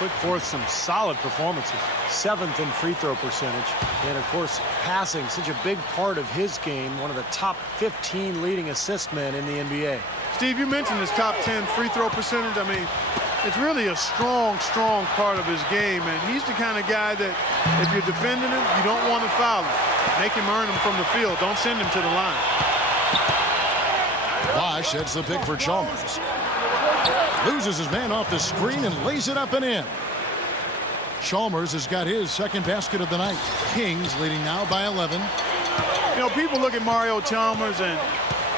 put forth some solid performances. 7th in free throw percentage. And, of course, passing, such a big part of his game. One of the top 15 leading assist men in the NBA. Steve, you mentioned his top 10 free throw percentage. I mean, it's really a strong part of his game. And he's the kind of guy that if you're defending him, you don't want to foul him. Make him earn him from the field. Don't send him to the line. Bosch heads the pick for Chalmers. Loses his man off the screen and lays it up and in. Chalmers has got his second basket of the night. Kings leading now by 11. You know, people look at Mario Chalmers and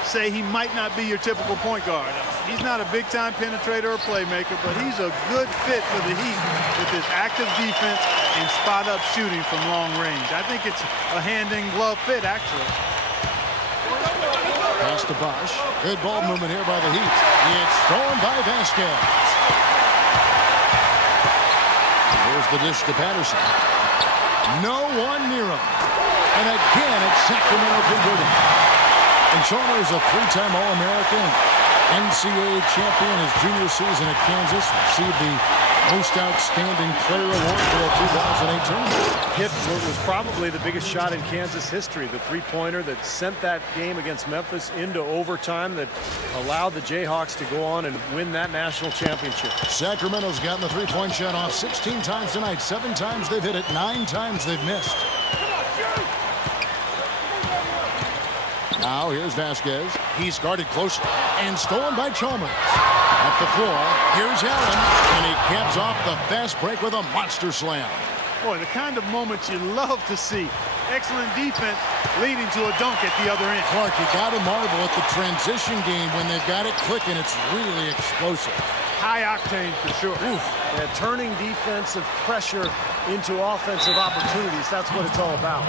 say he might not be your typical point guard. He's not a big-time penetrator or playmaker, but he's a good fit for the Heat with his active defense and spot-up shooting from long range. I think it's a hand-in-glove fit, actually. Pass to Bosch. Good ball movement here by the Heat. It's thrown by Vasquez. Here's the dish to Patterson. No one near him. And again, it's Sacramento converting. And Chalmers, a 3-time All-American, NCAA champion his junior season at Kansas, received the Most Outstanding Player Award for the 2008 tournament. Hit what was probably the biggest shot in Kansas history, the three-pointer that sent that game against Memphis into overtime that allowed the Jayhawks to go on and win that national championship. Sacramento's gotten the three-point shot off 16 times tonight. 7 times they've hit it, 9 times they've missed. Now here's Vasquez. He's guarded closely and stolen by Chalmers. At the floor, here's Allen, and he caps off the fast break with a monster slam. Boy, the kind of moments you love to see. Excellent defense leading to a dunk at the other end. Clark, you got to marvel at the transition game when they've got it clicking. It's really explosive. High octane for sure. Oof. Yeah, turning defensive pressure into offensive opportunities. That's what it's all about.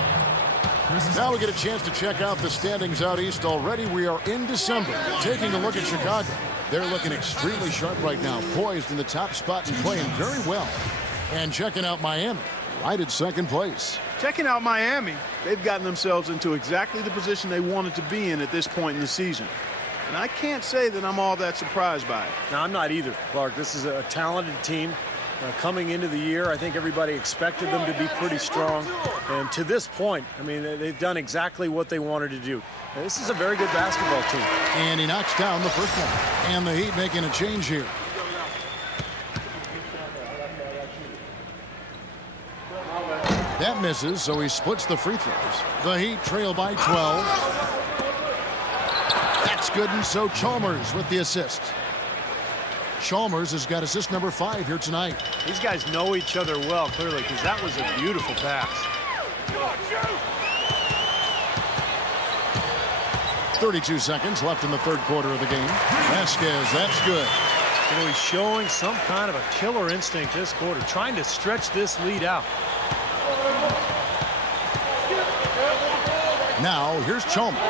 Now we get a chance to check out the standings out east. Already we are in December. Taking a look at Chicago. They're looking extremely sharp right now, poised in the top spot and playing very well. And checking out Miami, right at second place. Checking out Miami, they've gotten themselves into exactly the position they wanted to be in at this point in the season. And I can't say that I'm all that surprised by it. No, I'm not either, Clark. This is a talented team. Coming into the year, I think everybody expected them to be pretty strong. And to this point, I mean, they've done exactly what they wanted to do. This is a very good basketball team. And he knocks down the first one. And the Heat making a change here. That misses, so he splits the free throws. The Heat trail by 12. That's good, and so Chalmers with the assist. Chalmers has got assist number 5 here tonight. These guys know each other well, clearly, because that was a beautiful pass. 32 seconds left in the third quarter of the game. Vasquez, that's good. You know, he's showing some kind of a killer instinct this quarter, trying to stretch this lead out. Now, here's Chalmers.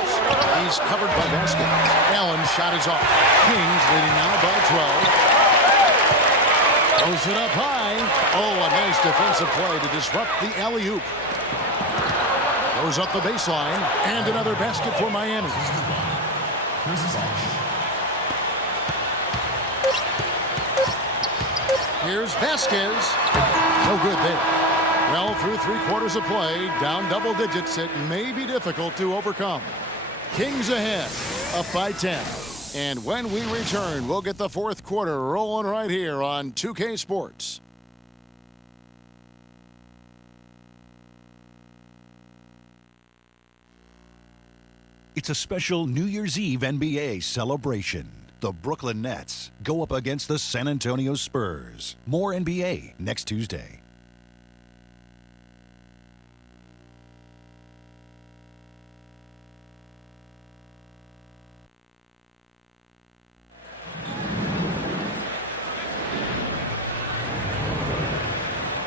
He's covered by Vasquez. Allen's shot is off. Kings leading now by 12. Throws it up high. Oh, a nice defensive play to disrupt the alley-oop. Goes up the baseline. And another basket for Miami. Here's Vasquez. No good there. Well, through 3 quarters of play, down double digits, it may be difficult to overcome. Kings ahead, up by 10. And when we return, we'll get the fourth quarter rolling right here on 2K Sports. It's a special New Year's Eve NBA celebration. The Brooklyn Nets go up against the San Antonio Spurs. More NBA next Tuesday.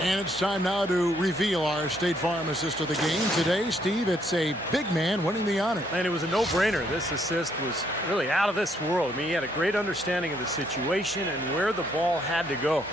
And it's time now to reveal our State Farm assist of the game. Today, Steve, it's a big man winning the honor. And it was a no-brainer. This assist was really out of this world. I mean, he had a great understanding of the situation and where the ball had to go.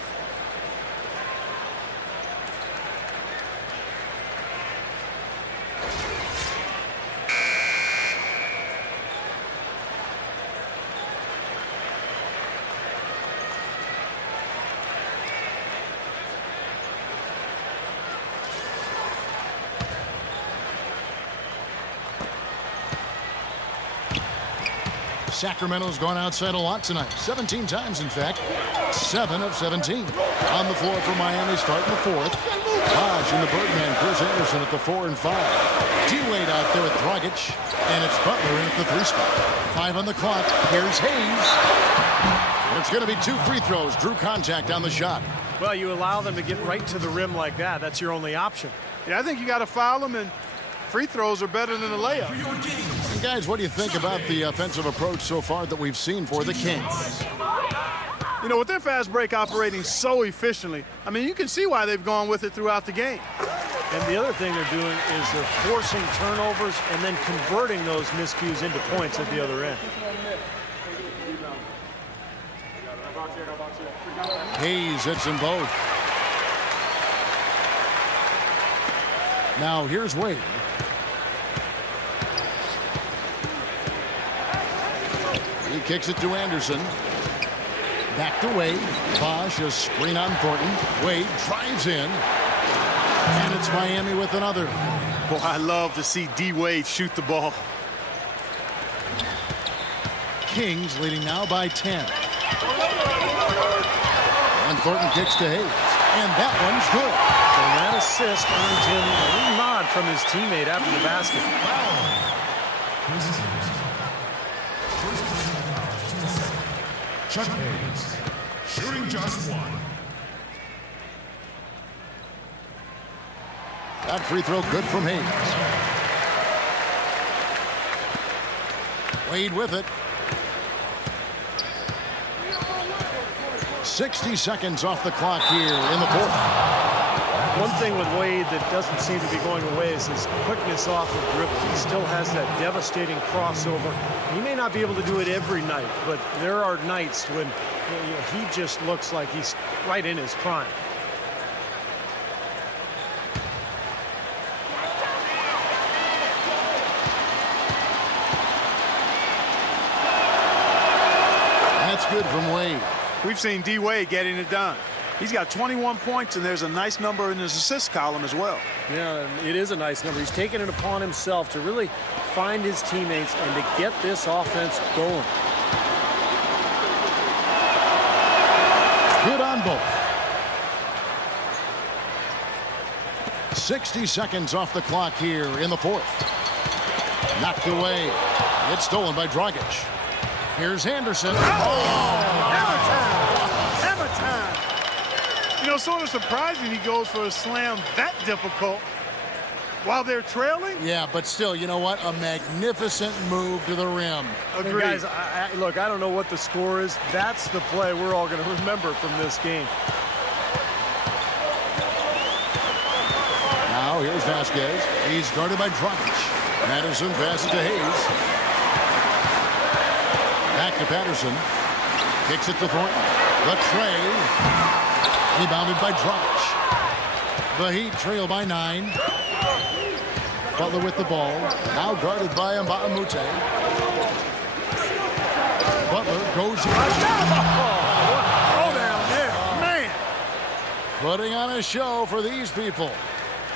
Sacramento's gone outside a lot tonight. 17 times, in fact. 7 of 17. On the floor for Miami starting the fourth. Bosh in the Birdman. Chris Anderson at the 4 and 5. D-Wade out there with Dragic. And it's Butler in at the 3 spot. 5 on the clock. Here's Hayes. And it's going to be 2 free throws. Drew contact on the shot. Well, you allow them to get right to the rim like that. That's your only option. Yeah, I think you got to foul them, and free throws are better than a layup. And guys, what do you think about the offensive approach so far that we've seen for the Kings? You know, with their fast break operating so efficiently, I mean, you can see why they've gone with it throughout the game. And the other thing they're doing is they're forcing turnovers and then converting those miscues into points at the other end. Hayes hits them both. Now here's Wade. He kicks it to Anderson. Back to Wade. Bosh, a screen on Thornton. Wade drives in. And it's Miami with another. Boy, I love to see D-Wade shoot the ball. Kings leading now by 10. And Thornton kicks to Hayes. And that one's good. And that assist earned him a little nod from his teammate after the basket. Chuck Hayes, shooting just 1. That free throw good from Hayes. Wade with it. 60 seconds off the clock here in the fourth. One thing with Wade that doesn't seem to be going away is his quickness off the dribble. He still has that devastating crossover. He may not be able to do it every night, but there are nights when he just looks like he's right in his prime. That's good from Wade. We've seen D-Wade getting it done. He's got 21 points, and there's a nice number in his assist column as well. Yeah, it is a nice number. He's taken it upon himself to really find his teammates and to get this offense going. Good on both. 60 seconds off the clock here in the fourth. Knocked away. It's stolen by Dragic. Here's Anderson. Hammer time! You know, sort of surprising he goes for a slam that difficult while they're trailing. Yeah, but still, you know what? A magnificent move to the rim. Agreed. Guys, look, I don't know what the score is. That's the play we're all going to remember from this game. Now here's Vasquez. He's guarded by Dragic. Madison passes to Hayes. Back to Patterson. Kicks it to Thornton. The tray. Rebounded by Dragic. The Heat trail by 9. Butler with the ball. Now guarded by Mbamute. Butler goes. Oh, down there. Man, Putting on a show for these people.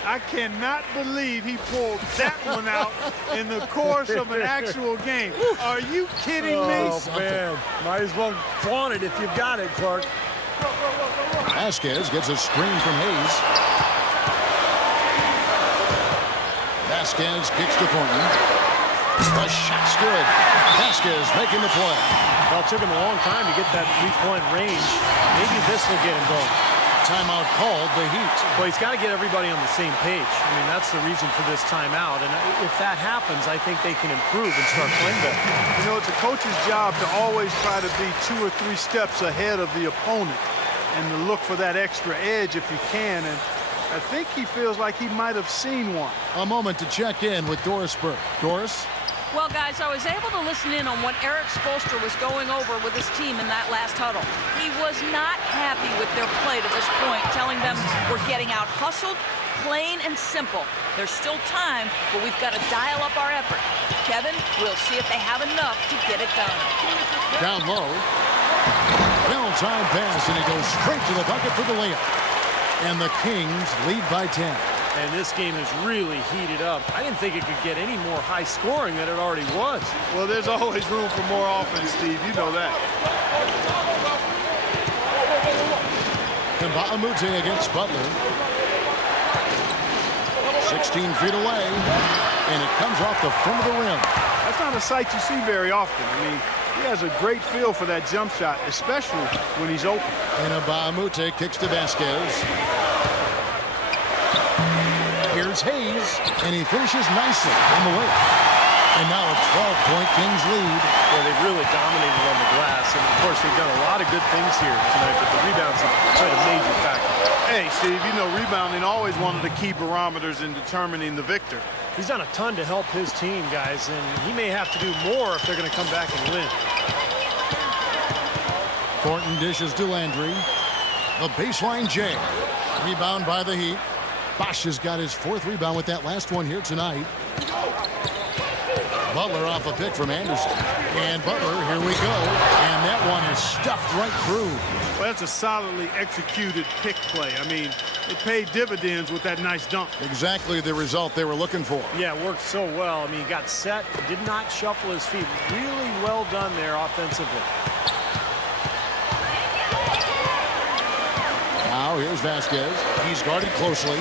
I cannot believe he pulled that one out in the course of an actual game. Are you kidding me? Oh, man. Might as well flaunt it if you've got it, Clark. Vasquez gets a screen from Hayes. Vasquez kicks to Thornton. The shot's good. Vasquez making the play. Well, it took him a long time to get that three-point range. Maybe this will get him going. Timeout called the Heat. Well, he's got to get everybody on the same page. I mean, that's the reason for this timeout. And if that happens, I think they can improve and start playing better. You know, it's a coach's job to always try to be 2 or 3 steps ahead of the opponent and to look for that extra edge if you can. And I think he feels like he might have seen one. A moment to check in with Doris Burke. Doris? Well, guys, I was able to listen in on what Eric Spoelstra was going over with his team in that last huddle. He was not happy with their play to this point, telling them we're getting out hustled, plain and simple. There's still time, but we've got to dial up our effort. Kevin, we'll see if they have enough to get it done. Down low. Well time pass, and he goes straight to the bucket for the layup. And the Kings lead by 10. And this game is really heated up. I didn't think it could get any more high scoring than it already was. Well, there's always room for more offense, Steve. You know that. Mbamute against Butler. 16 feet away, and it comes off the front of the rim. That's not a sight you see very often. I mean, he has a great feel for that jump shot, especially when he's open. And Mbamute kicks to Vasquez. Here's Hayes, and he finishes nicely on the way. And now a 12-point Kings lead. Well, they've really dominated on the glass, and of course they've done a lot of good things here tonight, but the rebounds have played a major factor. Hey, Steve, you know rebounding always one of the key barometers in determining the victor. He's done a ton to help his team, guys, and he may have to do more if they're going to come back and win. Thornton dishes to Landry. The baseline J. Rebound by the Heat. Bosch has got his 4th rebound with that last one here tonight. Butler off a pick from Anderson. And Butler, here we go. And that one is stuffed right through. Well, that's a solidly executed pick play. I mean, it paid dividends with that nice dunk. Exactly the result they were looking for. Yeah, it worked so well. I mean, he got set, did not shuffle his feet. Really well done there offensively. Now here's Vasquez. He's guarded closely.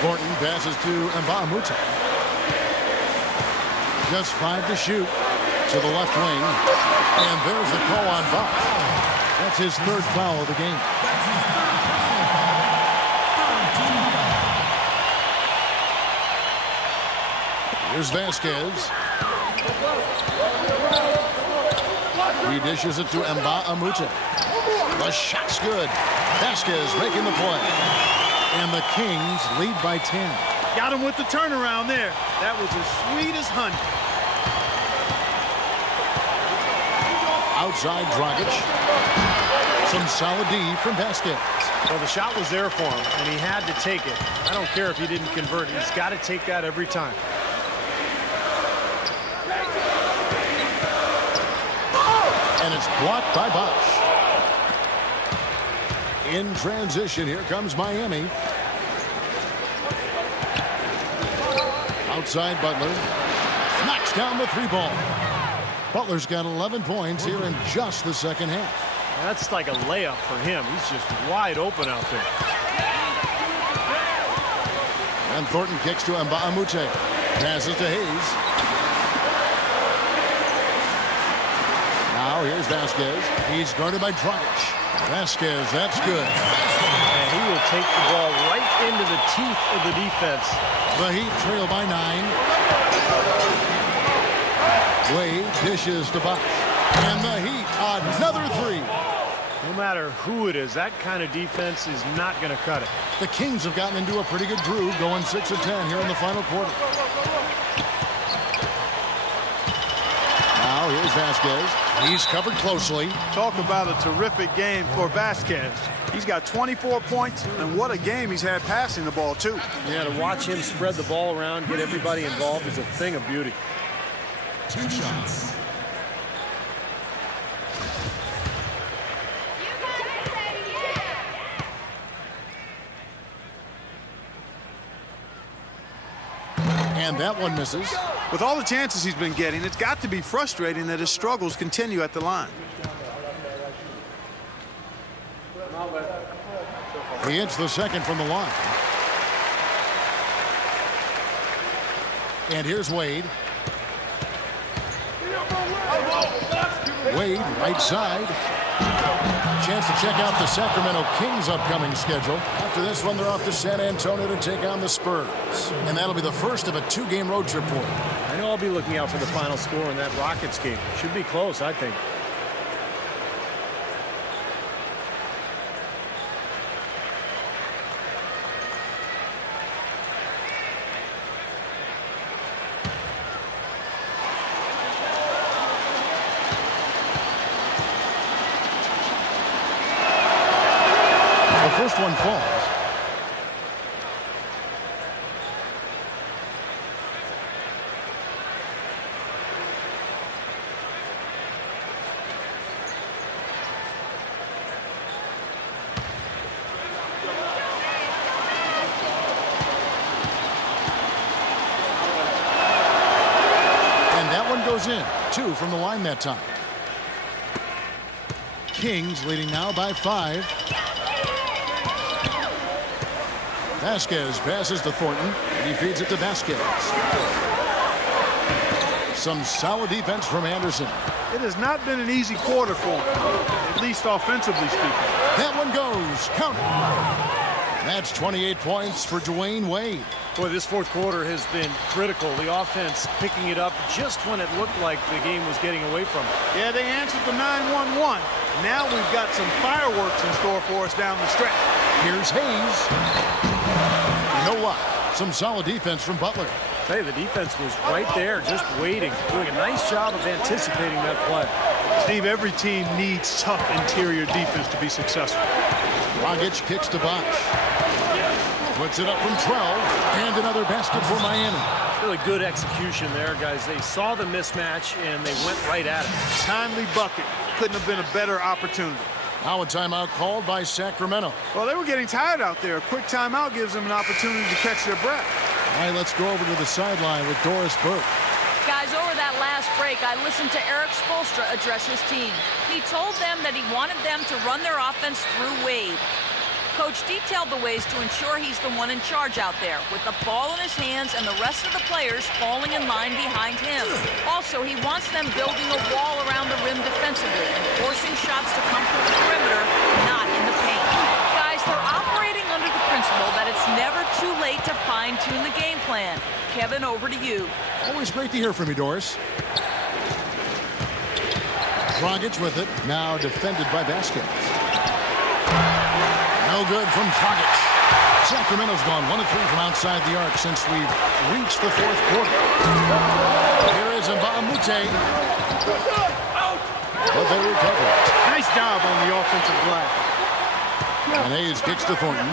Thornton passes to Mbamute. Just 5 to shoot to the left wing. And there's the call on Bosch. That's his 3rd foul of the game. Here's Vasquez. He dishes it to Mbamute. The shot's good. Vasquez making the play. And the Kings lead by 10. Got him with the turnaround there. That was as sweet as honey. Outside Dragic. Some solid D from Vasquez. Well, the shot was there for him, and he had to take it. I don't care if he didn't convert. He's got to take that every time. And it's blocked by Bosch. In transition, here comes Miami. Outside Butler. Knocks down the 3-ball. Butler's got 11 points here in just the second half. That's like a layup for him. He's just wide open out there. And Thornton kicks to Mbamute. Passes to Hayes. Now here's Vasquez. He's guarded by Dragic. Vasquez, that's good. And he will take the ball right into the teeth of the defense. The Heat trail by 9. Wade dishes to Bosch. And the Heat, another 3. No matter who it is, that kind of defense is not going to cut it. The Kings have gotten into a pretty good groove, going 6 of 10 here in the final quarter. Now here's Vasquez. He's covered closely. Talk about a terrific game for Vasquez. He's got 24 points, and what a game he's had passing the ball, too. Yeah, to watch him spread the ball around, get everybody involved is a thing of beauty. 2 shots. And that one misses. With all the chances he's been getting, it's got to be frustrating that his struggles continue at the line. He hits the second from the line. And here's Wade. Wade, right side. Chance to check out the Sacramento Kings' upcoming schedule. After this one, they're off to San Antonio to take on the Spurs. And that'll be the first of a 2-game road trip for them. I know I'll be looking out for the final score in that Rockets game. Should be close, I think. The first one falls. in. 2 from the line that time. Kings leading now by 5. Vasquez passes to Thornton. He feeds it to Vasquez. Some solid defense from Anderson. It has not been an easy quarter for him, at least offensively speaking. That one goes. Count it. That's 28 points for Dwayne Wade. Boy, this fourth quarter has been critical. The offense picking it up just when it looked like the game was getting away from it. Yeah, they answered the 9-1-1. Now we've got some fireworks in store for us down the stretch. Here's Hayes. No luck. Some solid defense from Butler. Hey, the defense was right there, just waiting, doing a nice job of anticipating that play. Steve, every team needs tough interior defense to be successful. Dragic kicks to Bosch. Puts it up from 12, and another basket for Miami. Really good execution there, guys. They saw the mismatch, and they went right at it. Timely bucket. Couldn't have been a better opportunity. Now a timeout called by Sacramento. Well, they were getting tired out there. A quick timeout gives them an opportunity to catch their breath. All right, let's go over to the sideline with Doris Burke. Guys, over that last break, I listened to Eric Spoelstra address his team. He told them that he wanted them to run their offense through Wade. Coach detailed the ways to ensure he's the one in charge out there, with the ball in his hands and the rest of the players falling in line behind him. Also, he wants them building a wall around the rim defensively and forcing shots to come through the perimeter, not in the paint. Guys, they're operating under the principle that it's never too late to fine-tune the game plan. Kevin, over to you. Always great to hear from you, Doris. Dragic with it, now defended by Vasquez. No good from Dragic. Sacramento's gone 1 of 3 from outside the arc since we've reached the fourth quarter. Here is Mbamute. But they recover it. Nice job on the offensive glass. And Hayes kicks to Thornton.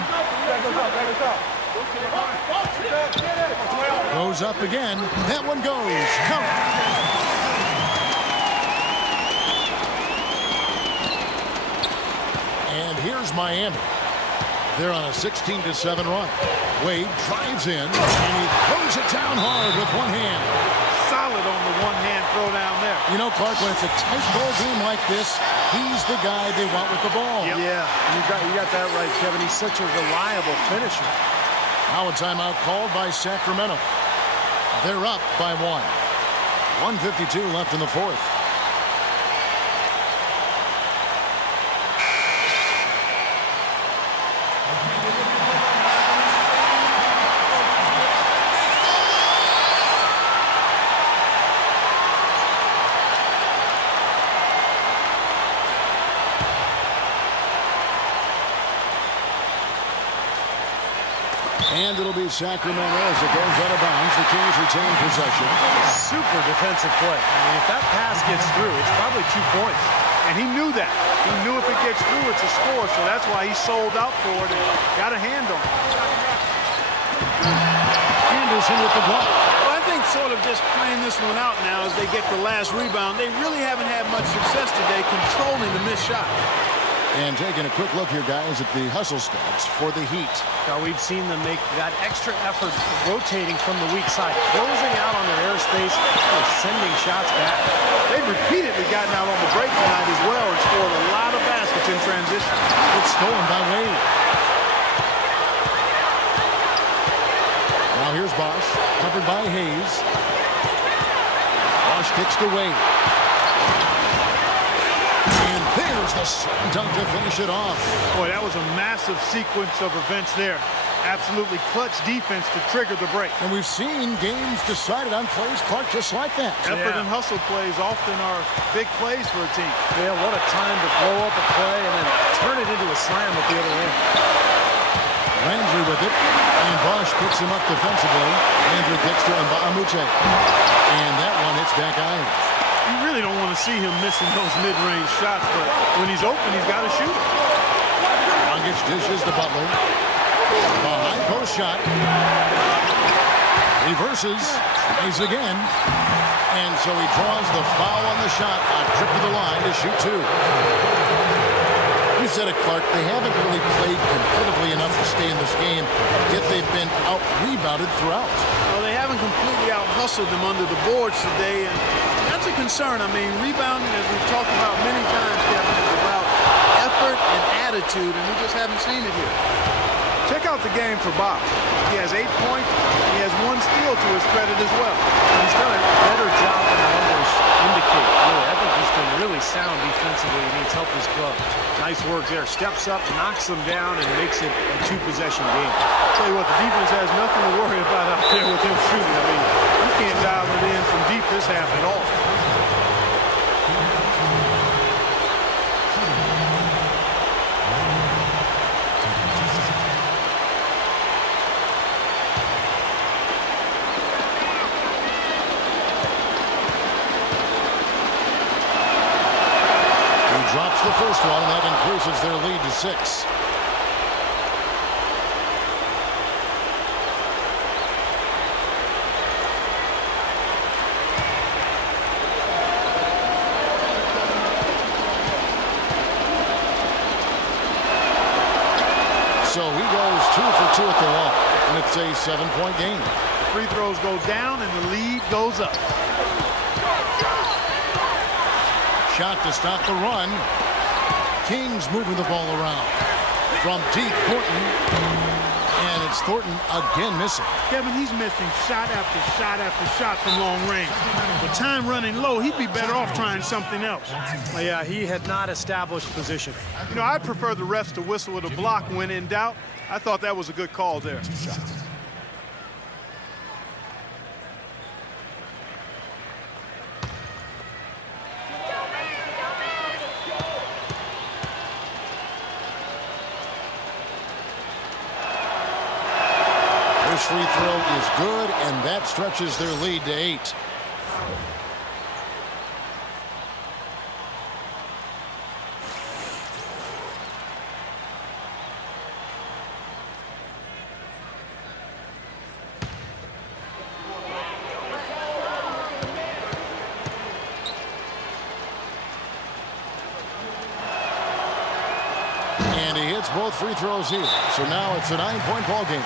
Goes up again. That one goes. Count. And here's Miami. They're on a 16-7 run. Wade drives in, and he throws it down hard with one hand. Solid on the one-hand throw down there. You know, Clark, when it's a tight ball game like this, he's the guy they want with the ball. Yep. Yeah, you got that right, Kevin. He's such a reliable finisher. Now a timeout called by Sacramento. They're up by 1. 1:52 left in the fourth. And it'll be Sacramento as it goes out of bounds. The Kings retain possession. Super defensive play. I mean, if that pass gets through, it's probably 2 points. And he knew that. He knew if it gets through, it's a score. So that's why he sold out for it and got a hand on it. Anderson with the block. Well, I think sort of just playing this one out now as they get the last rebound. They really haven't had much success today controlling the missed shot. And taking a quick look here, guys, at the hustle stats for the Heat. Now, we've seen them make that extra effort rotating from the weak side, closing out on their airspace, or sending shots back. They've repeatedly gotten out on the break tonight as well and scored a lot of baskets in transition. It's stolen by Wade. Now here's Bosch, covered by Hayes. Bosch kicks to Wade. And there's the slam dunk to finish it off. Boy, that was a massive sequence of events there. Absolutely clutch defense to trigger the break. And we've seen games decided on plays, Clark, just like that. Effort and hustle plays often are big plays for a team. Yeah, what a time to blow up a play and then turn it into a slam at the other end. Landry with it, and Bosch picks him up defensively. Landry kicks to Mbamute. And that one hits back iron. You really don't want to see him missing those mid-range shots, but when he's open, he's got to shoot. Dragic dishes to Butler. Behind post shot. Reverses. Tries again. And so he draws the foul on the shot. A trip to the line to shoot 2. You said it, Clark. They haven't really played competitively enough to stay in this game, yet they've been out-rebounded throughout. Well, they haven't completely out-hustled them under the boards today, and that's That's a concern. I mean, rebounding, as we've talked about many times, Kevin, is about effort and attitude, and we just haven't seen it here. Check out the game for Bob. He has 8 points. He has 1 steal to his credit as well. And he's done a better job than the numbers indicate. Really, I think he's been really sound defensively, and he's helped his club. Nice work there. Steps up, knocks them down, and makes it a 2-possession game. Tell you what, the defense has nothing to worry about out there with him shooting. I mean, you can't dial it in from deep this half at all. Drops the first one, and that increases their lead to 6. So he goes 2 for 2 at the line, and it's a 7-point game. The free throws go down, and the lead goes up. Shot to stop the run. Kings moving the ball around. From deep, Thornton. And it's Thornton again missing. Kevin, he's missing shot after shot after shot from long range. With time running low, he'd be better off trying something else. Well, yeah, he had not established position. You know, I'd prefer the refs to whistle with a block when in doubt. I thought that was a good call there. 2 shots. First free throw is good, and that stretches their lead to 8. And he hits both free throws here. So now it's a 9-point ball game.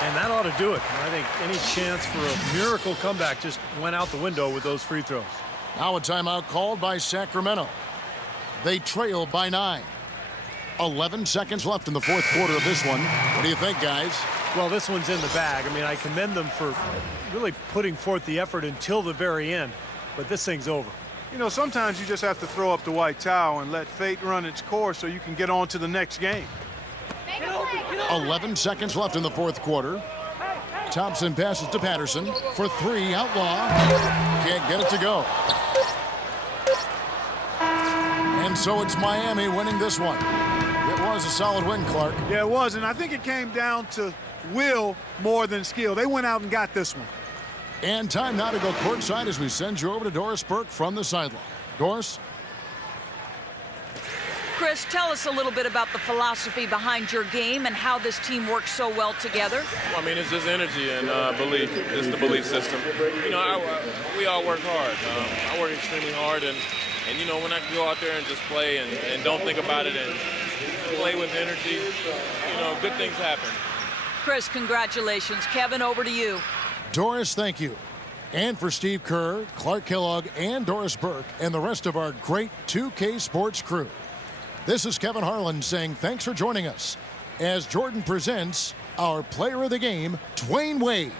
And that ought to do it. I think any chance for a miracle comeback just went out the window with those free throws. Now a timeout called by Sacramento. They trail by 9. 11 seconds left in the fourth quarter of this one. What do you think, guys? Well, this one's in the bag. I mean, I commend them for really putting forth the effort until the very end. But this thing's over. You know, sometimes you just have to throw up the white towel and let fate run its course so you can get on to the next game. 11 seconds left in the fourth quarter. Thompson passes to Patterson for 3. Outlaw can't get it to go. And so it's Miami winning this one. It was a solid win, Clark. Yeah, it was, and I think it came down to will more than skill. They went out and got this one. And time now to go courtside as we send you over to Doris Burke from the sideline. Doris? Chris, tell us a little bit about the philosophy behind your game and how this team works so well together. Well, I mean, it's just energy and belief. It's the belief system. You know, we all work hard. I work extremely hard, and you know, when I can go out there and just play and don't think about it and play with energy, you know, good things happen. Chris, congratulations. Kevin, over to you. Doris, thank you. And for Steve Kerr, Clark Kellogg, and Doris Burke, and the rest of our great 2K Sports crew. This is Kevin Harlan saying thanks for joining us as Jordan presents our player of the game, Dwayne Wade.